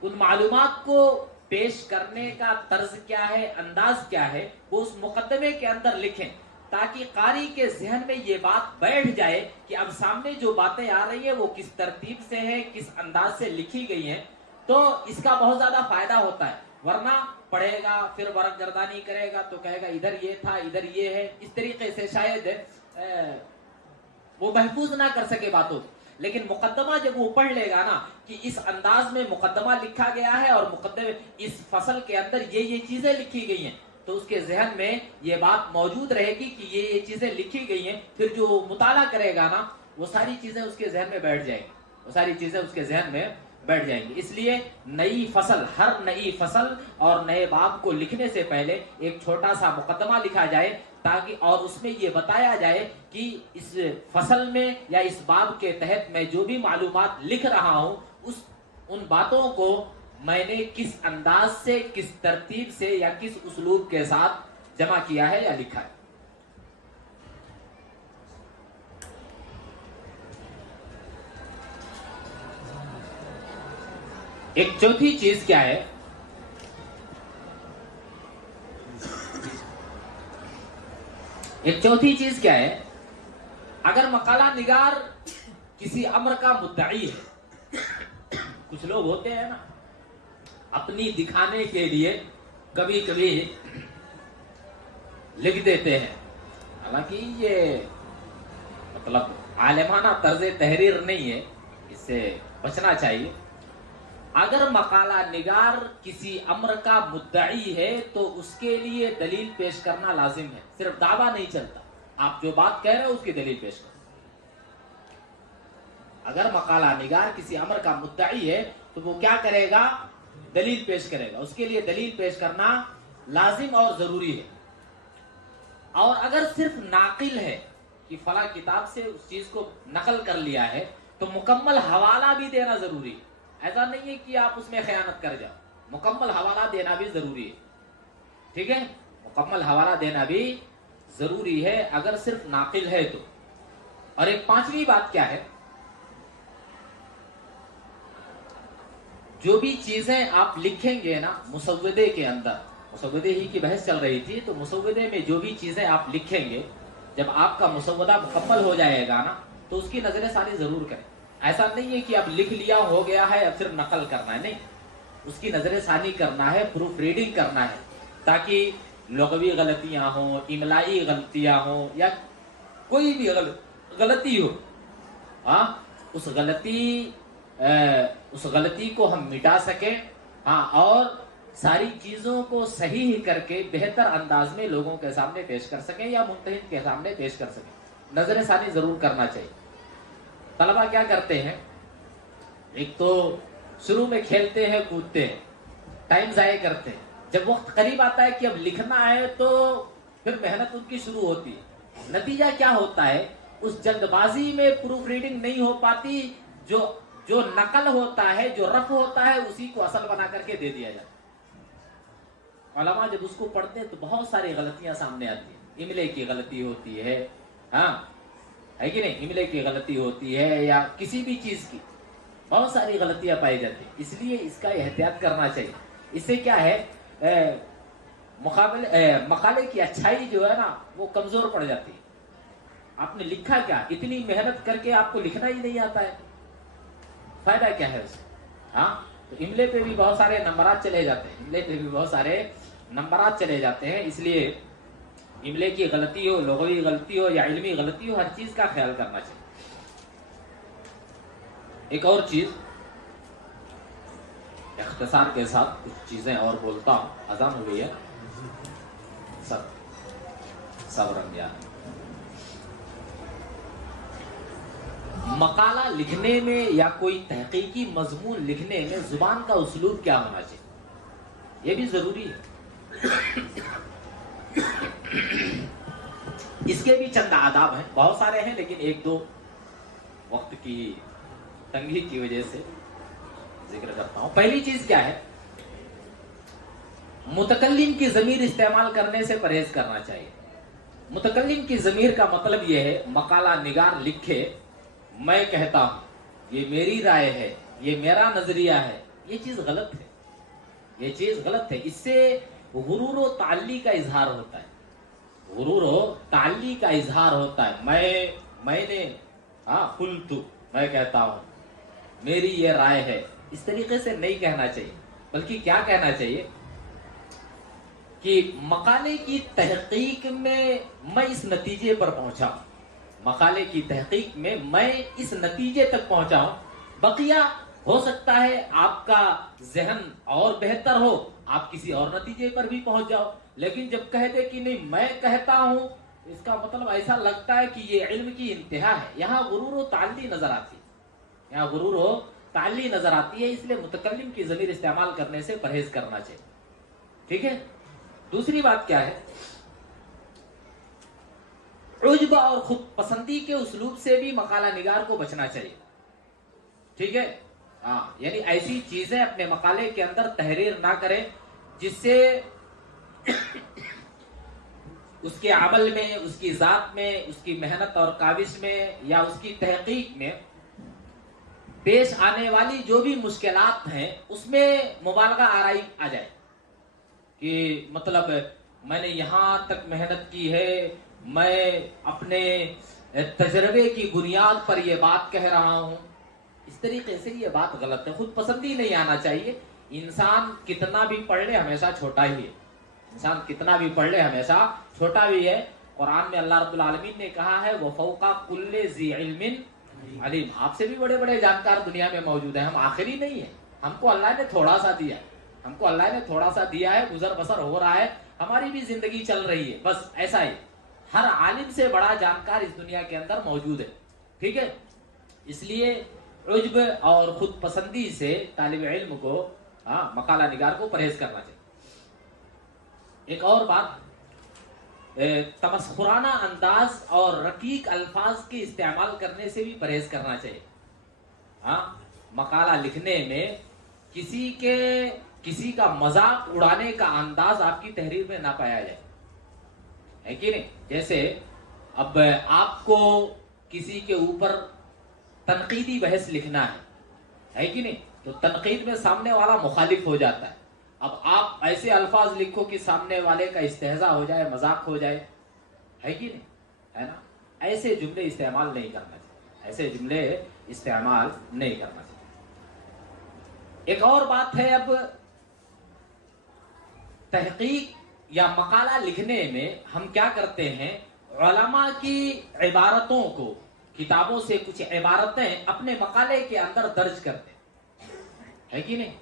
ان معلومات کو پیش کرنے کا طرز کیا ہے، انداز کیا ہے، وہ اس مقدمے کے اندر لکھیں، تاکہ قاری کے ذہن میں یہ بات بیٹھ جائے کہ اب سامنے جو باتیں آ رہی ہیں وہ کس ترتیب سے ہیں، کس انداز سے لکھی گئی ہیں، تو اس کا بہت زیادہ فائدہ ہوتا ہے۔ ورنہ پڑھے گا، پھر ورق گردانی کرے گا تو کہے گا ادھر یہ تھا، ادھر یہ ہے، اس طریقے سے شاید وہ محفوظ نہ کر سکے باتوں کو۔ لیکن مقدمہ جب وہ پڑھ لے گا نا کہ اس انداز میں مقدمہ لکھا گیا ہے اور مقدمے اس فصل کے اندر یہ چیزیں لکھی گئی ہیں، تو اس کے ذہن میں یہ بات موجود رہے گی کہ یہ چیزیں لکھی گئی ہیں، پھر جو مطالعہ کرے گا نا وہ ساری چیزیں اس کے ذہن میں بیٹھ جائیں گی، وہ ساری چیزیں اس کے ذہن میں بیٹھ جائیں گی۔ اس لیے نئی فصل، ہر نئی فصل اور نئے باب کو لکھنے سے پہلے ایک چھوٹا سا مقدمہ لکھا جائے، تاکہ اور اس میں یہ بتایا جائے کہ اس فصل میں یا اس باب کے تحت میں جو بھی معلومات لکھ رہا ہوں ان باتوں کو میں نے کس انداز سے، کس ترتیب سے یا کس اسلوب کے ساتھ جمع کیا ہے یا لکھا ہے۔ ایک چوتھی چیز کیا ہے، ایک چوتھی چیز کیا ہے، اگر مقالہ نگار کسی امر کا مدعی ہے، کچھ لوگ ہوتے ہیں نا اپنی دکھانے کے لیے کبھی کبھی لکھ دیتے ہیں، حالانکہ یہ مطلب عالمانہ طرز تحریر نہیں ہے، اس سے بچنا چاہیے۔ اگر مقالہ نگار کسی امر کا مدعی ہے تو اس کے لیے دلیل پیش کرنا لازم ہے، صرف دعویٰ نہیں چلتا، آپ جو بات کہہ رہے ہو اس کی دلیل پیش کرو۔ اگر مقالہ نگار کسی امر کا مدعی ہے تو وہ کیا کرے گا، دلیل پیش کرے گا، اس کے لیے دلیل پیش کرنا لازم اور ضروری ہے۔ اور اگر صرف ناقل ہے کہ فلاں کتاب سے اس چیز کو نقل کر لیا ہے تو مکمل حوالہ بھی دینا ضروری ہے، ایسا نہیں ہے کہ آپ اس میں خیانت کر جاؤ، مکمل حوالہ دینا بھی ضروری ہے، ٹھیک ہے، مکمل حوالہ دینا بھی ضروری ہے اگر صرف ناقل ہے تو۔ اور ایک پانچویں بات کیا ہے، جو بھی چیزیں آپ لکھیں گے نا مسودے کے اندر، مسودے ہی کی بحث چل رہی تھی، تو مسودے میں جو بھی چیزیں آپ لکھیں گے، جب آپ کا مسودہ مکمل ہو جائے گا نا تو اس کی نظر ثانی ضرور کریں۔ ایسا نہیں ہے کہ اب لکھ لیا ہو گیا ہے اب صرف نقل کرنا ہے، نہیں، اس کی نظر ثانی کرنا ہے، پروف ریڈنگ کرنا ہے، تاکہ لغوی غلطیاں ہوں، املائی غلطیاں ہوں، یا کوئی بھی غلطی ہو، ہاں اس غلطی کو ہم مٹا سکیں، ہاں، اور ساری چیزوں کو صحیح کر کے بہتر انداز میں لوگوں کے سامنے پیش کر سکیں یا ممتحن کے سامنے پیش کر سکیں۔ نظر ثانی ضرور کرنا چاہیے۔ طلبہ کیا کرتے ہیں، ایک تو شروع میں کھیلتے ہیں، کودتے ہیں، ٹائم ضائع کرتے ہیں، جب وقت قریب آتا ہے کہ اب لکھنا ہے تو پھر محنت ان کی شروع ہوتی ہے، نتیجہ کیا ہوتا ہے، اس جلد بازی میں پروف ریڈنگ نہیں ہو پاتی، جو نقل ہوتا ہے، جو رف ہوتا ہے، اسی کو اصل بنا کر کے دے دیا جاتا ہے۔ علماء جب اس کو پڑھتے ہیں تو بہت ساری غلطیاں سامنے آتی ہیں، املے کی غلطی ہوتی ہے، ہاں ہے کہ نہیں، املے کی غلطی ہوتی ہے یا کسی بھی چیز کی بہت ساری غلطیاں پائی جاتی ہیں، اس لیے اس کا احتیاط کرنا چاہیے۔ اس سے کیا ہے، مقالے کی اچھائی جو ہے نا وہ کمزور پڑ جاتی ہے۔ آپ نے لکھا کیا، اتنی محنت کر کے آپ کو لکھنا ہی نہیں آتا ہے، فائدہ کیا ہے اس سے، ہاں، تو املے پہ بھی بہت سارے نمبرات چلے جاتے ہیں، املے پہ بھی بہت سارے نمبرات چلے جاتے ہیں، اس لیے املے کی غلطی ہو، لغوی غلطی ہو یا علمی غلطی ہو، ہر چیز کا خیال کرنا چاہیے۔ ایک اور چیز، اختصار کے ساتھ کچھ چیزیں اور بولتا ہوں. اذان ہو گئی ہے. صبر گیا. مقالہ لکھنے میں یا کوئی تحقیقی مضمون لکھنے میں زبان کا اسلوب کیا ہونا چاہیے، یہ بھی ضروری ہے. اس کے بھی چند آداب ہیں، بہت سارے ہیں لیکن ایک دو وقت کی تنگی کی وجہ سے ذکر کرتا ہوں. پہلی چیز کیا ہے، متکلم کی ضمیر استعمال کرنے سے پرہیز کرنا چاہیے. متکلم کی ضمیر کا مطلب یہ ہے مقالہ نگار لکھے میں کہتا ہوں، یہ میری رائے ہے، یہ میرا نظریہ ہے. یہ چیز غلط ہے، یہ چیز غلط ہے. اس سے غرور و تعلی کا اظہار ہوتا ہے، غرور و تعلی کا اظہار ہوتا ہے. میں نے قلت، میں کہتا ہوں، میری یہ رائے ہے. اس طریقے سے نہیں کہنا چاہیے، بلکہ کیا کہنا چاہیے کہ مقالے کی تحقیق میں میں اس نتیجے پر پہنچا ہوں، مقالے کی تحقیق میں میں اس نتیجے تک پہنچا ہوں. بقیہ ہو سکتا ہے آپ کا ذہن اور بہتر ہو، آپ کسی اور نتیجے پر بھی پہنچ جاؤ. لیکن جب کہہ دے کہ نہیں میں کہتا ہوں، اس کا مطلب ایسا لگتا ہے کہ یہ علم کی انتہا ہے. یہاں غرور و تعلی نظر آتی ہے، یہاں غرور و تعلی نظر آتی ہے. اس لیے متکلم کی ضمیر استعمال کرنے سے پرہیز کرنا چاہیے. ٹھیک ہے. دوسری بات کیا ہے، عجب اور خود پسندی کے اسلوب سے بھی مقالہ نگار کو بچنا چاہیے. ٹھیک ہے. یعنی ایسی چیزیں اپنے مقالے کے اندر تحریر نہ کریں جس سے اس کے عمل میں، اس کی ذات میں، اس کی محنت اور کاوش میں یا اس کی تحقیق میں پیش آنے والی جو بھی مشکلات ہیں اس میں مبالغہ آرائی آ جائے کہ مطلب میں نے یہاں تک محنت کی ہے، میں اپنے تجربے کی بنیاد پر یہ بات کہہ رہا ہوں. اس طریقے سے یہ بات غلط ہے. خود پسندی نہیں آنا چاہیے. انسان کتنا بھی پڑھ لے ہمیشہ چھوٹا ہی ہے، انسان کتنا بھی پڑھ لے ہمیشہ چھوٹا بھی ہے. قرآن میں اللہ رب العالمین نے کہا ہے وَفَوْقَ كُلِّ ذِي عِلْمٍ علیم. آپ سے بھی بڑے بڑے جانکار دنیا میں موجود ہیں، ہم آخری نہیں ہیں. ہم کو اللہ نے تھوڑا سا دیا ہے، ہم کو اللہ نے تھوڑا سا دیا ہے، گزر بسر ہو رہا ہے، ہماری بھی زندگی چل رہی ہے، بس ایسا ہی. ہر عالم سے بڑا جانکار اس دنیا کے اندر موجود ہے. ٹھیک ہے. اس لیے عجب اور خود پسندی سے طالب علم کو مقالہ نگار کو پرہیز کرنا چاہیے. ایک اور بات، تمسخرانہ انداز اور رقیق الفاظ کے استعمال کرنے سے بھی پرہیز کرنا چاہیے. مقالہ لکھنے میں کسی کا مذاق اڑانے کا انداز آپ کی تحریر میں نہ پایا جائے، ہے کہ نہیں. جیسے اب آپ کو کسی کے اوپر تنقیدی بحث لکھنا ہے کہ نہیں، تو تنقید میں سامنے والا مخالف ہو جاتا ہے. اب آپ ایسے الفاظ لکھو کہ سامنے والے کا استہزاء ہو جائے، مذاق ہو جائے، ہے کہ نہیں، ہے نا. ایسے جملے استعمال نہیں کرنا چاہیے، ایسے جملے استعمال نہیں کرنا چاہیے. ایک اور بات ہے، اب تحقیق یا مقالہ لکھنے میں ہم کیا کرتے ہیں، علماء کی عبارتوں کو، کتابوں سے کچھ عبارتیں اپنے مقالے کے اندر درج کرتے ہیں، ہے کہ نہیں.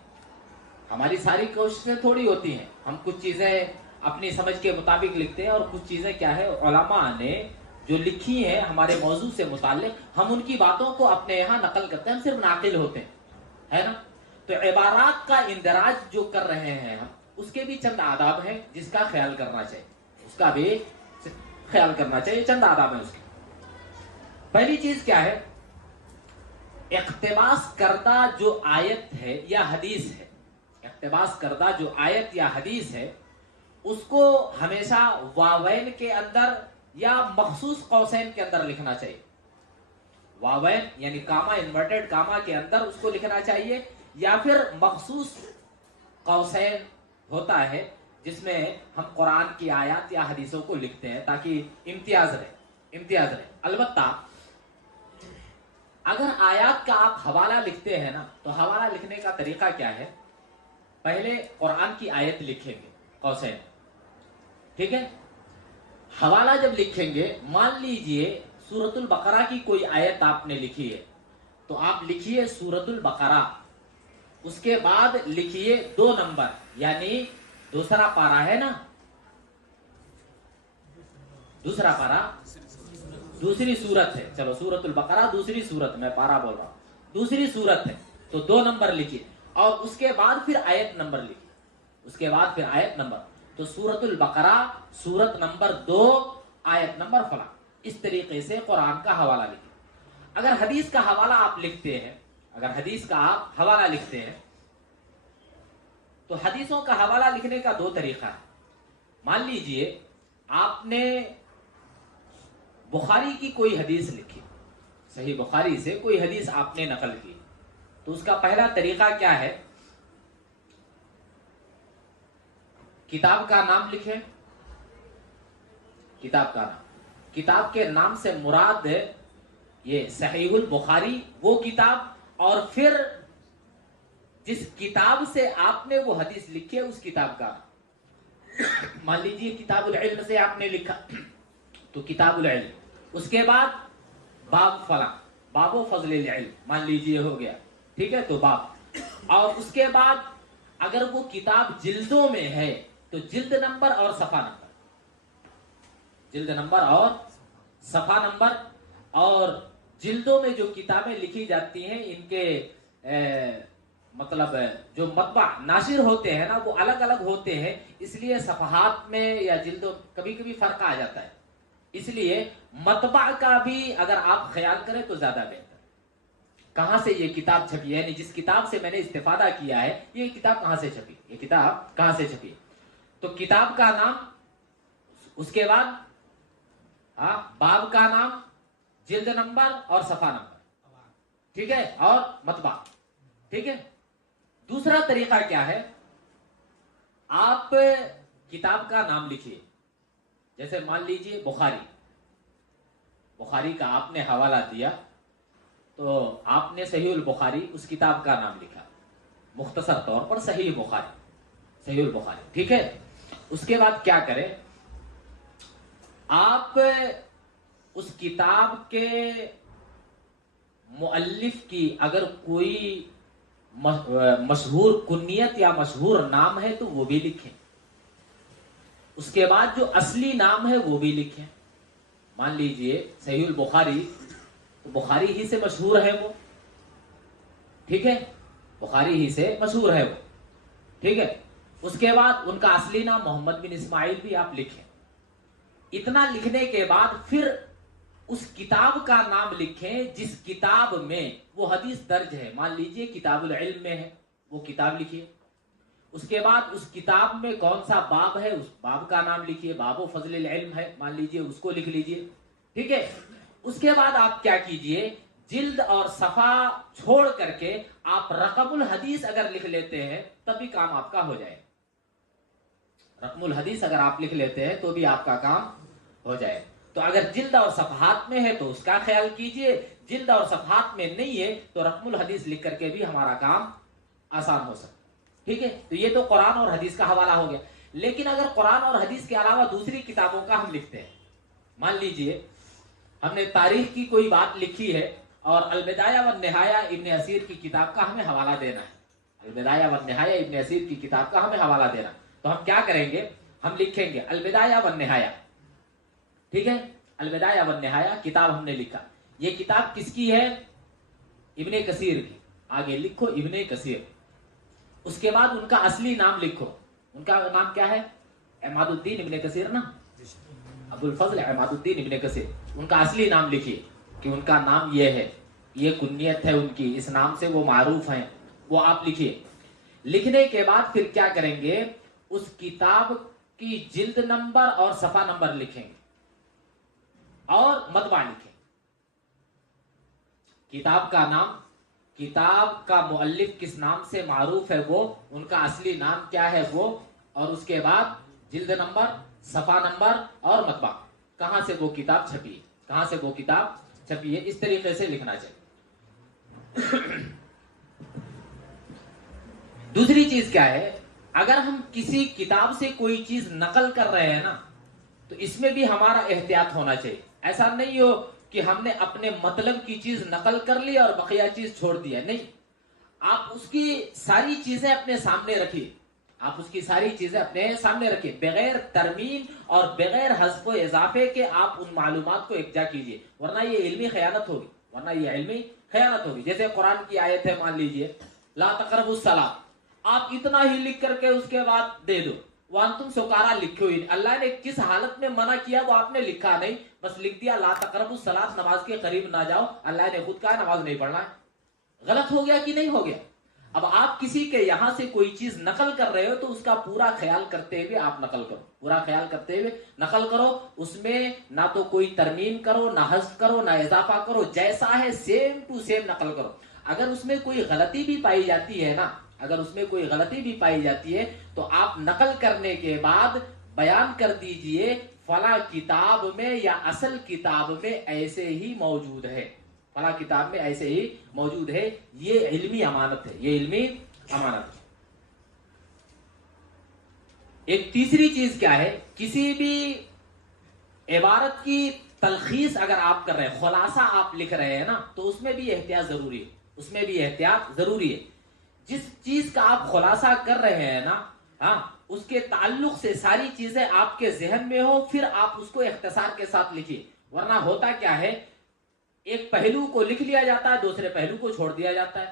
ہماری ساری کوششیں تھوڑی ہوتی ہیں، ہم کچھ چیزیں اپنی سمجھ کے مطابق لکھتے ہیں اور کچھ چیزیں کیا ہے علماء نے جو لکھی ہیں ہمارے موضوع سے متعلق، ہم ان کی باتوں کو اپنے یہاں نقل کرتے ہیں، ہم صرف ناقل ہوتے ہیں، ہے نا. تو عبارات کا اندراج جو کر رہے ہیں ہم، اس کے بھی چند آداب ہیں جس کا خیال کرنا چاہیے، اس کا بھی خیال کرنا چاہیے. چند آداب ہیں اس کے. پہلی چیز کیا ہے، اقتباس کردہ جو آیت ہے یا حدیث ہے، اقتباس کردہ جو آیت یا حدیث ہے اس کو ہمیشہ واوین کے اندر یا مخصوص قوسین کے اندر لکھنا چاہیے. واوین یعنی کاما، انورٹڈ کاما کے اندر اس کو لکھنا چاہیے، یا پھر مخصوص قوسین ہوتا ہے جس میں ہم قرآن کی آیات یا حدیثوں کو لکھتے ہیں تاکہ امتیاز رہے. البتہ اگر آیات کا آپ حوالہ لکھتے ہیں نا، تو حوالہ لکھنے کا طریقہ کیا ہے، پہلے قرآن کی آیت لکھیں گے قوسین، ٹھیک ہے. حوالہ جب لکھیں گے، مان لیجئے سورۃ البقرہ کی کوئی آیت آپ نے لکھی ہے، تو آپ لکھیے سورۃ البقرہ، اس کے بعد لکھیے 2 نمبر، یعنی دوسرا پارا ہے نا، دوسرا پارا دوسری سورت ہے، چلو سورت البقرہ دوسری سورت، میں پارا بول رہا ہوں دوسری سورت ہے، تو 2 نمبر لکھیے، اور اس کے بعد پھر آیت نمبر لکھیے، اس کے بعد پھر آیت نمبر، تو سورت البقرہ سورت نمبر 2 آیت نمبر فلاں، اس طریقے سے قرآن کا حوالہ لکھیے۔ اگر حدیث کا حوالہ آپ لکھتے ہیں، اگر حدیث کا آپ حوالہ لکھتے ہیں تو حدیثوں کا حوالہ لکھنے کا 2 طریقہ ہے۔ مان لیجئے آپ نے بخاری کی کوئی حدیث لکھی، صحیح بخاری سے کوئی حدیث آپ نے نقل کی، تو اس کا پہلا طریقہ کیا ہے، کتاب کا نام لکھیں، کتاب کا نام، کتاب کے نام سے مراد ہے یہ صحیح البخاری وہ کتاب، اور پھر جس کتاب سے آپ نے وہ حدیث لکھی ہے اس کتاب کا نام۔ مان لیجیے کتاب العلم سے آپ نے لکھا تو کتاب العلم، اس کے بعد باب فلاں، باب و فضل العلم مان لیجیے ہو گیا، ٹھیک ہے، تو باب، اور اس کے بعد اگر وہ کتاب جلدوں میں ہے تو جلد نمبر اور صفحہ نمبر، جلد نمبر اور صفحہ نمبر، اور جلدوں میں جو کتابیں لکھی جاتی ہیں ان کے مطلب جو مطبع ناشر ہوتے ہیں نا وہ الگ الگ ہوتے ہیں، اس لیے صفحات میں یا جلدوں کبھی کبھی فرق آ جاتا ہے، اس لیے مطبع کا بھی اگر آپ خیال کریں تو زیادہ بہتر۔ کہاں سے یہ کتاب چھپی ہے، یعنی جس کتاب سے میں نے استفادہ کیا ہے یہ کتاب کہاں سے چھپی، یہ کتاب کہاں سے چھپی، تو کتاب کا نام، اس کے بعد باب کا نام، جلد نمبر اور صفحہ نمبر، ٹھیک ہے، اور مطبع، ٹھیک ہے۔ دوسرا طریقہ کیا ہے، آپ کتاب کا نام لکھیے، جیسے مان لیجئے بخاری، بخاری کا آپ نے حوالہ دیا تو آپ نے صحیح البخاری اس کتاب کا نام لکھا، مختصر طور پر صحیح بخاری، صحیح البخاری، ٹھیک ہے۔ اس کے بعد کیا کریں، آپ اس کتاب کے مؤلف کی اگر کوئی مشہور کنیت یا مشہور نام ہے تو وہ بھی لکھیں، اس کے بعد جو اصلی نام ہے وہ بھی لکھیں۔ مان لیجئے صحیح البخاری تو بخاری ہی سے مشہور ہے وہ، ٹھیک ہے، بخاری ہی سے مشہور ہے وہ، ٹھیک ہے۔ اس کے بعد ان کا اصلی نام محمد بن اسماعیل بھی آپ لکھیں۔ اتنا لکھنے کے بعد پھر اس کتاب کا نام لکھیں جس کتاب میں وہ حدیث درج ہے، مان لیجئے کتاب العلم میں ہے، وہ کتاب لکھیے۔ اس کے بعد اس کتاب میں کون سا باب ہے اس باب کا نام لکھیے، باب و فضل العلم ہے مان لیجئے، اس کو لکھ لیجئے، ٹھیک ہے۔ اس کے بعد آپ کیا کیجئے، جلد اور صفحہ چھوڑ کر کے آپ رقم الحدیث اگر لکھ لیتے ہیں تب بھی کام آپ کا ہو جائے، رقم الحدیث اگر آپ لکھ لیتے ہیں تو بھی آپ کا کام ہو جائے۔ تو اگر جلد اور صفحات میں ہے تو اس کا خیال کیجئے، جلد اور صفحات میں نہیں ہے تو رقم الحدیث لکھ کر کے بھی ہمارا کام آسان ہو سکتا، ٹھیک ہے۔ تو یہ تو قرآن اور حدیث کا حوالہ ہو گیا، لیکن اگر قرآن اور حدیث کے علاوہ دوسری کتابوں کا ہم لکھتے ہیں، مان لیجئے ہم نے تاریخ کی کوئی بات لکھی ہے اور البدایہ والنہایہ ابن اسیر کی کتاب کا ہمیں حوالہ دینا ہے، البدایہ والنہایہ ابن اسیر کی کتاب کا ہمیں حوالہ دینا، تو ہم کیا کریں گے، ہم لکھیں گے البدایہ والنہایہ، ٹھیک ہے، البدایہ والنہایہ کتاب ہم نے لکھا، یہ کتاب کس کی ہے، ابن کثیر کی، آگے لکھو ابن کثیر، اس کے بعد ان کا اصلی نام لکھو، ان کا نام کیا ہے، عماد الدین ابن کثیر نا، ابو الفضل عماد الدین ابن کثیر، ان کا اصلی نام لکھیے کہ ان کا نام یہ ہے، یہ کنیت ہے ان کی، اس نام سے وہ معروف ہیں، وہ آپ لکھیے۔ لکھنے کے بعد پھر کیا کریں گے، اس کتاب کی جلد نمبر اور صفحہ نمبر لکھیں گے اور مطبع لکھیں، کتاب کا نام، کتاب کا مؤلف کس نام سے معروف ہے وہ، ان کا اصلی نام کیا ہے وہ، اور اس کے بعد جلد نمبر، صفحہ نمبر اور مطبع، کہاں سے وہ کتاب چھپی ہے، کہاں سے وہ کتاب چھپی ہے، اس طریقے سے لکھنا چاہیے۔ دوسری چیز کیا ہے، اگر ہم کسی کتاب سے کوئی چیز نقل کر رہے ہیں نا تو اس میں بھی ہمارا احتیاط ہونا چاہیے، ایسا نہیں ہو کہ ہم نے اپنے مطلب کی چیز نقل کر لی اور بقیہ چیز چھوڑ دیا، نہیں، آپ اس کی ساری چیزیں اپنے سامنے رکھیے، آپ اس کی ساری چیزیں اپنے سامنے رکھیے، بغیر ترمیم اور بغیر حذف و اضافے کے آپ ان معلومات کو یکجا کیجیے، ورنہ یہ علمی خیانت ہوگی، ورنہ یہ علمی خیانت ہوگی۔ جیسے قرآن کی آیت ہے، مان لیجیے لا تقربوا الصلاۃ، آپ اتنا ہی لکھ کر کے اس کے بعد دے دو، وانتم سکارا لکھو ہی، اللہ نے کس حالت میں منع کیا وہ آپ نے لکھا نہیں، بس لکھ دیا لا تقربوا الصلاۃ، نماز کے قریب نہ جاؤ، اللہ نے خود کہا نماز نہیں پڑھنا ہے۔ غلط ہو گیا کہ نہیں ہو گیا؟ اب آپ کسی کے یہاں سے کوئی چیز نقل کر رہے ہو تو اس کا پورا خیال کرتے ہوئے آپ نقل کرو، پورا خیال کرتے ہوئے نقل کرو، اس میں نہ تو کوئی ترمیم کرو، نہ حذف کرو، نہ اضافہ کرو، جیسا ہے سیم ٹو سیم نقل کرو۔ اگر اس میں کوئی غلطی بھی پائی جاتی ہے نا، اگر اس میں کوئی غلطی بھی پائی جاتی ہے تو آپ نقل کرنے کے بعد بیان کر دیجئے فلاں کتاب میں یا اصل کتاب میں ایسے ہی موجود ہے، فلاں کتاب میں ایسے ہی موجود ہے۔ یہ علمی امانت ہے، یہ علمی امانت ہے۔ ایک تیسری چیز کیا ہے، کسی بھی عبارت کی تلخیص اگر آپ کر رہے ہیں، خلاصہ آپ لکھ رہے ہیں نا، تو اس میں بھی احتیاط ضروری ہے، اس میں بھی احتیاط ضروری ہے۔ جس چیز کا آپ خلاصہ کر رہے ہیں نا، ہاں، اس کے تعلق سے ساری چیزیں آپ کے ذہن میں ہو، پھر آپ اس کو اختصار کے ساتھ لکھیے، ورنہ ہوتا کیا ہے، ایک پہلو کو لکھ لیا جاتا ہے، دوسرے پہلو کو چھوڑ دیا جاتا ہے،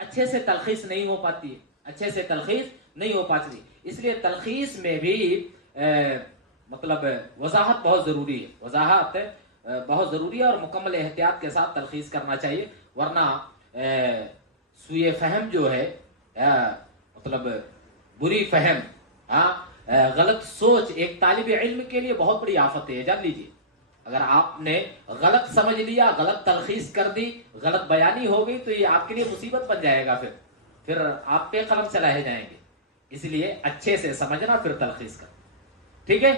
اچھے سے تلخیص نہیں ہو پاتی ہے، اچھے سے تلخیص نہیں ہو پاتی، اس لیے تلخیص میں بھی مطلب وضاحت بہت ضروری ہے، وضاحت بہت ضروری ہے، اور مکمل احتیاط کے ساتھ تلخیص کرنا چاہیے، ورنہ سوء فہم جو ہے، مطلب بری فہم، غلط سوچ ایک طالب علم کے لیے بہت بڑی آفت ہے، جان لیجیے۔ اگر آپ نے غلط سمجھ لیا، غلط تلخیص کر دی، غلط بیانی ہو گئی تو یہ آپ کے لیے مصیبت بن جائے گا، پھر آپ پہ قلم چلائے جائیں گے، اس لیے اچھے سے سمجھنا پھر تلخیص کرنا، ٹھیک ہے۔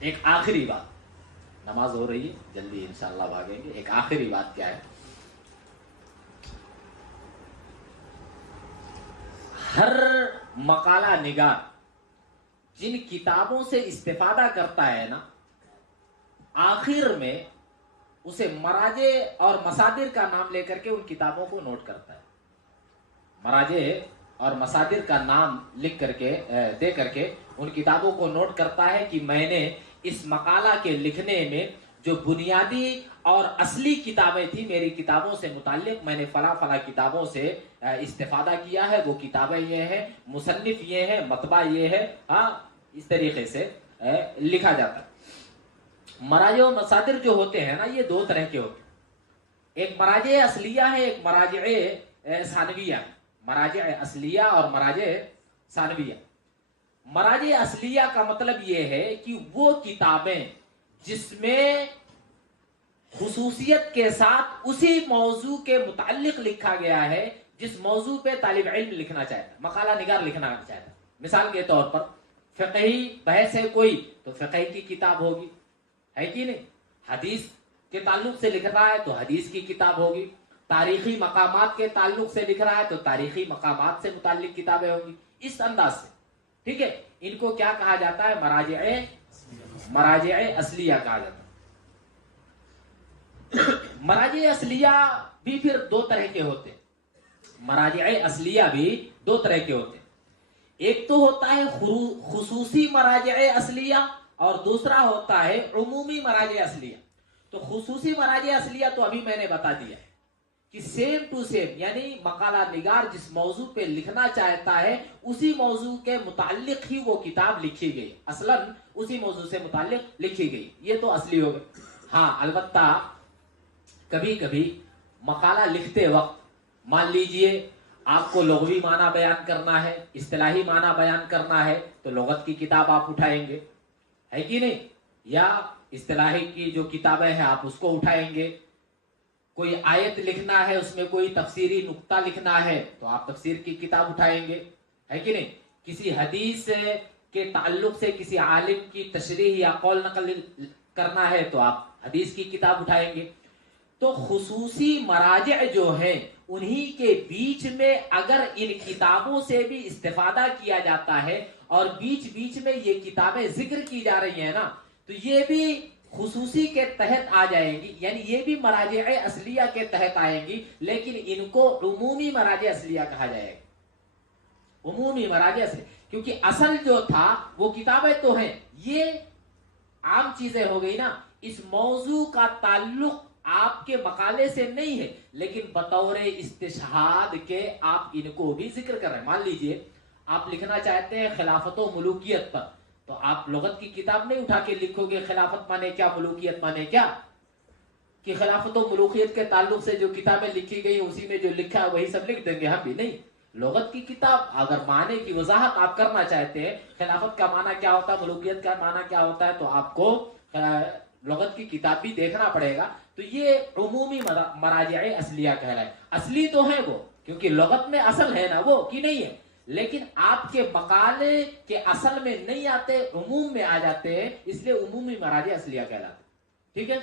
ایک آخری بات، نماز ہو رہی ہے، جلدی انشاءاللہ بھاگیں گے۔ ایک آخری بات کیا ہے، ہر مقالہ نگار جن کتابوں سے استفادہ کرتا ہے نا، آخر میں اسے مراجع اور مصادر کا نام لے کر کے ان کتابوں کو نوٹ کرتا ہے، مراجع اور مصادر کا نام لکھ کر کے دے کر کے ان کتابوں کو نوٹ کرتا ہے کہ میں نے اس مقالہ کے لکھنے میں جو بنیادی اور اصلی کتابیں تھیں میری کتابوں سے متعلق، میں نے فلاں فلاں کتابوں سے استفادہ کیا ہے، وہ کتابیں یہ ہیں، مصنف یہ ہے، مطبع یہ ہے، ہاں، اس طریقے سے لکھا جاتا ہے۔ مراجع و مصادر جو ہوتے ہیں نا، یہ دو طرح کے ہوتے ہیں، ایک مراجع اصلیہ ہے، ایک مراجع ثانویہ، مراجع اصلیہ اور مراجع ثانویہ۔ مراجع اصلیہ کا مطلب یہ ہے کہ وہ کتابیں جس میں خصوصیت کے ساتھ اسی موضوع کے متعلق لکھا گیا ہے جس موضوع پہ طالب علم لکھنا چاہتا ہے، مقالہ نگار لکھنا چاہتا ہے۔ مثال کے طور پر فقہی بحث ہے کوئی تو فقہی کی کتاب ہوگی، ہے کہ نہیں؟ حدیث کے تعلق سے لکھ رہا ہے تو حدیث کی کتاب ہوگی، تاریخی مقامات کے تعلق سے لکھ رہا ہے تو تاریخی مقامات سے متعلق کتابیں ہوگی، اس انداز سے، ٹھیک ہے۔ ان کو کیا کہا جاتا ہے؟ مراجع اصلیہ کہا جاتا ہے۔ مراجع اصلیہ بھی پھر دو طرح کے ہوتے ہیں، مراجع اصلیہ بھی دو طرح کے ہوتے ہیں، ایک تو ہوتا ہے خصوصی مراجع اصلیہ اور دوسرا ہوتا ہے عمومی مراجع اصلیہ۔ تو خصوصی مراجع اصلیہ تو ابھی میں نے بتا دیا ہے کہ سیم ٹو سیم، یعنی مقالہ نگار جس موضوع پہ لکھنا چاہتا ہے اسی موضوع کے متعلق ہی وہ کتاب لکھی گئی، اصلاً اسی موضوع سے متعلق لکھی گئی، یہ تو اصلی ہو گئی۔ ہاں، البتہ کبھی کبھی مقالہ لکھتے وقت مان لیجئے آپ کو لغوی معنی بیان کرنا ہے، اصطلاحی معنی بیان کرنا ہے تو لغت کی کتاب آپ اٹھائیں گے، ہے کہ نہیں؟ یا اصطلاحی کی جو کتابیں ہیں آپ اس کو اٹھائیں گے، کوئی آیت لکھنا ہے اس میں کوئی تفسیری نقطہ لکھنا ہے تو آپ تفسیر کی کتاب اٹھائیں گے، ہے کہ نہیں؟ کسی حدیث کے تعلق سے کسی عالم کی تشریح یا قول نقل کرنا ہے تو آپ حدیث کی کتاب اٹھائیں گے۔ تو خصوصی مراجع جو ہیں انہی کے بیچ میں اگر ان کتابوں سے بھی استفادہ کیا جاتا ہے اور بیچ بیچ میں یہ کتابیں ذکر کی جا رہی ہیں نا، تو یہ بھی خصوصی کے تحت آ جائیں گی، یعنی یہ بھی مراجع اصلیہ کے تحت آئیں گی، لیکن ان کو عمومی مراجع اصلیہ کہا جائے گا، عمومی مراجع اصلیہ، کیونکہ اصل جو تھا وہ کتابیں تو ہیں، یہ عام چیزیں ہو گئی نا، اس موضوع کا تعلق آپ کے مقالے سے نہیں ہے، لیکن بطور استشہاد کے آپ ان کو بھی ذکر کر رہے ہیں۔ مان لیجئے آپ لکھنا چاہتے ہیں خلافت و ملوکیت پر، تو آپ لغت کی کتاب نہیں اٹھا کے لکھو گے خلافت مانے کیا، ملوکیت مانے کیا، کہ خلافت و ملوکیت کے تعلق سے جو کتابیں لکھی گئی اسی میں جو لکھا ہے وہی سب لکھ دیں گے ہم بھی، نہیں۔ لغت کی کتاب اگر معنی کی وضاحت آپ کرنا چاہتے ہیں، خلافت کا معنی کیا ہوتا ہے، ملوکیت کا معنی کیا ہوتا ہے، تو آپ کو لغت کی کتاب بھی دیکھنا پڑے گا۔ تو یہ عمومی مراجع اصلیہ کہلائے، اصلی تو ہے وہ، کیونکہ لغت میں اصل ہے نا وہ، کی نہیں ہے، لیکن آپ کے مقالے کے اصل میں نہیں آتے، عموم میں آ جاتے ہیں، اس لیے عمومی مراجع اصلیہ کہلاتے، ٹھیک ہے۔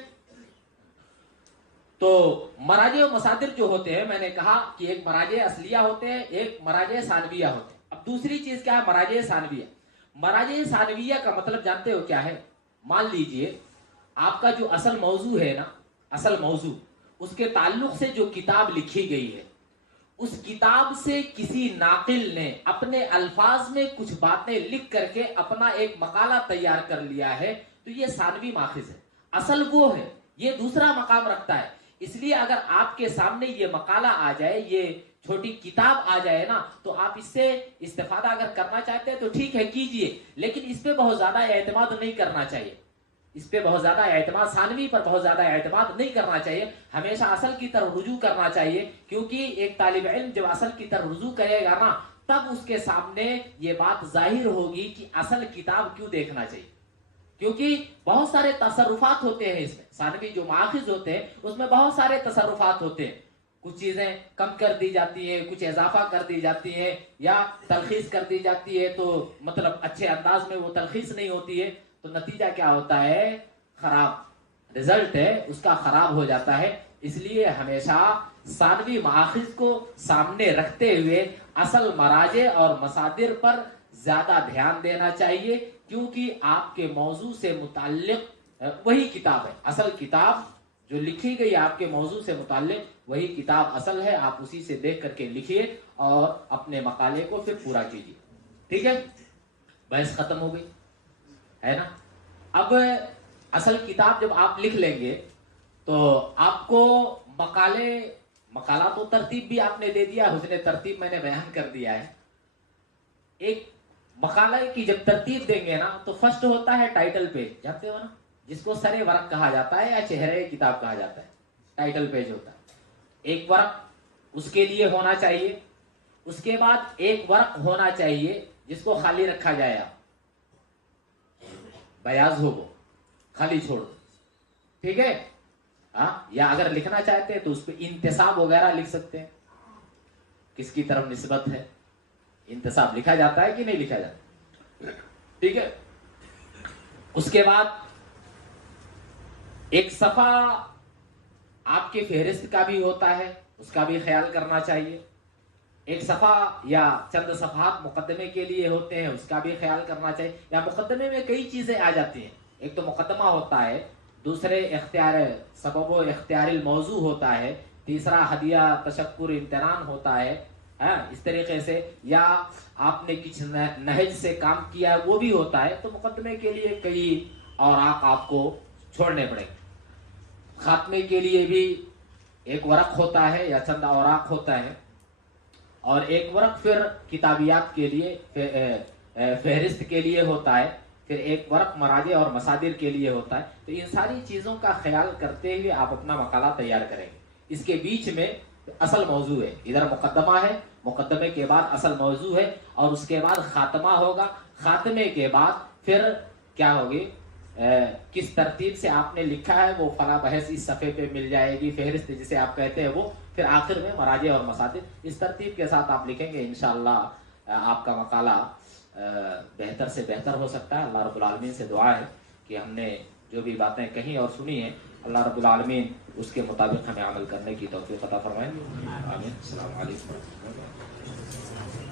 تو مراجع و مصادر جو ہوتے ہیں، میں نے کہا کہ ایک مراجع اصلیہ ہوتے ہیں، ایک مراجع ثانویہ ہوتے ہیں۔ اب دوسری چیز کیا ہے، مراجع ثانویہ۔ مراجع ثانویہ کا مطلب جانتے ہو کیا ہے؟ مان لیجئے آپ کا جو اصل موضوع ہے نا، اصل موضوع، اس کے تعلق سے جو کتاب لکھی گئی ہے، اس کتاب سے کسی ناقل نے اپنے الفاظ میں کچھ باتیں لکھ کر کے اپنا ایک مقالہ تیار کر لیا ہے، تو یہ ثانوی ماخذ ہے۔ اصل وہ ہے، یہ دوسرا مقام رکھتا ہے۔ اس لیے اگر آپ کے سامنے یہ مقالہ آ جائے، یہ چھوٹی کتاب آ جائے نا، تو آپ اس سے استفادہ اگر کرنا چاہتے ہیں تو ٹھیک ہے کیجئے، لیکن اس پہ بہت زیادہ اعتماد نہیں کرنا چاہیے، اس پہ بہت زیادہ اعتماد، ثانوی پر بہت زیادہ اعتماد نہیں کرنا چاہیے، ہمیشہ اصل کی طرف رجوع کرنا چاہیے، کیونکہ ایک طالب علم جب اصل کی طرف رجوع کرے گا نا، تب اس کے سامنے یہ بات ظاہر ہوگی کہ اصل کتاب کیوں دیکھنا چاہیے، کیونکہ بہت سارے تصرفات ہوتے ہیں اس میں، ثانوی جو ماخذ ہوتے ہیں اس میں بہت سارے تصرفات ہوتے ہیں، کچھ چیزیں کم کر دی جاتی ہیں، کچھ اضافہ کر دی جاتی ہیں، یا تلخیص کر دی جاتی ہے، تو مطلب اچھے انداز میں وہ تلخیص نہیں ہوتی ہے، تو نتیجہ کیا ہوتا ہے، خراب رزلٹ ہے اس کا، خراب ہو جاتا ہے۔ اس لیے ہمیشہ ثانوی ماخذ کو سامنے رکھتے ہوئے اصل مراجع اور مصادر پر زیادہ دھیان دینا چاہیے، کیونکہ آپ کے موضوع سے متعلق وہی کتاب ہے، اصل کتاب جو لکھی گئی آپ کے موضوع سے متعلق وہی کتاب اصل ہے، آپ اسی سے دیکھ کر کے لکھیے اور اپنے مقالے کو پھر پورا کیجیے، ٹھیک ہے۔ بحث ختم ہو گئی ہے نا۔ اب اصل کتاب جب آپ لکھ لیں گے تو آپ کو مقالہ تو ترتیب بھی آپ نے دے دیا، حسن ترتیب میں نے بیان کر دیا ہے۔ ایک مقالہ کی جب ترتیب دیں گے نا تو فرسٹ ہوتا ہے ٹائٹل پیج، جانتے ہو نا، جس کو سر ورق کہا جاتا ہے یا چہرے کتاب کہا جاتا ہے، ٹائٹل پیج ہوتا ہے۔ ایک ورق اس کے لیے ہونا چاہیے، اس کے بعد ایک ورق ہونا چاہیے جس کو خالی رکھا جائے، بیاض ہو وہ خالی چھوڑ دو، ٹھیک ہے۔ یا اگر لکھنا چاہتے ہیں تو اس پہ انتساب وغیرہ لکھ سکتے ہیں، کس کی طرف نسبت ہے، انتساب لکھا جاتا ہے کہ نہیں لکھا جاتا، ٹھیک ہے۔ اس کے بعد ایک صفحہ آپ کے فہرست کا بھی ہوتا ہے، اس کا بھی خیال کرنا چاہیے۔ ایک صفحہ یا چند صفحات مقدمے کے لیے ہوتے ہیں، اس کا بھی خیال کرنا چاہیے۔ یا مقدمے میں کئی چیزیں آ جاتی ہیں، ایک تو مقدمہ ہوتا ہے، دوسرے سبب و اختیار الموضوع ہوتا ہے، تیسرا ہدیہ تشکر امتنان ہوتا ہے، اس طریقے سے، یا آپ نے کچھ نہج سے کام کیا ہے وہ بھی ہوتا ہے۔ تو مقدمے کے لیے کئی اوراق آپ کو چھوڑنے پڑیں گے۔ خاتمے کے لیے بھی ایک ورق ہوتا ہے یا چند اوراق ہوتا ہے، اور ایک ورق پھر کتابیات کے لیے، فہرست کے لیے ہوتا ہے، پھر ایک ورق مراجع اور مصادر کے لیے ہوتا ہے۔ تو ان ساری چیزوں کا خیال کرتے ہوئے آپ اپنا مقالہ تیار کریں گے۔ اس کے بیچ میں اصل موضوع ہے، ادھر مقدمہ ہے، مقدمے کے بعد اصل موضوع ہے، اور اس کے بعد خاتمہ ہوگا، خاتمے کے بعد پھر کیا ہوگی، کس ترتیب سے آپ نے لکھا ہے وہ فلاں بحث اس صفحے پہ مل جائے گی، فہرست جسے آپ کہتے ہیں وہ، پھر آخر میں مراجع اور مصادر، اس ترتیب کے ساتھ آپ لکھیں گے، انشاءاللہ آپ کا مقالہ بہتر سے بہتر ہو سکتا ہے۔ اللہ رب العالمین سے دعا ہے کہ ہم نے جو بھی باتیں کہیں اور سنی ہیں، اللہ رب العالمین اس کے مطابق ہمیں عمل کرنے کی توفیق عطا فرمائیں۔ آمین۔ السلام علیکم ورحمۃ اللہ۔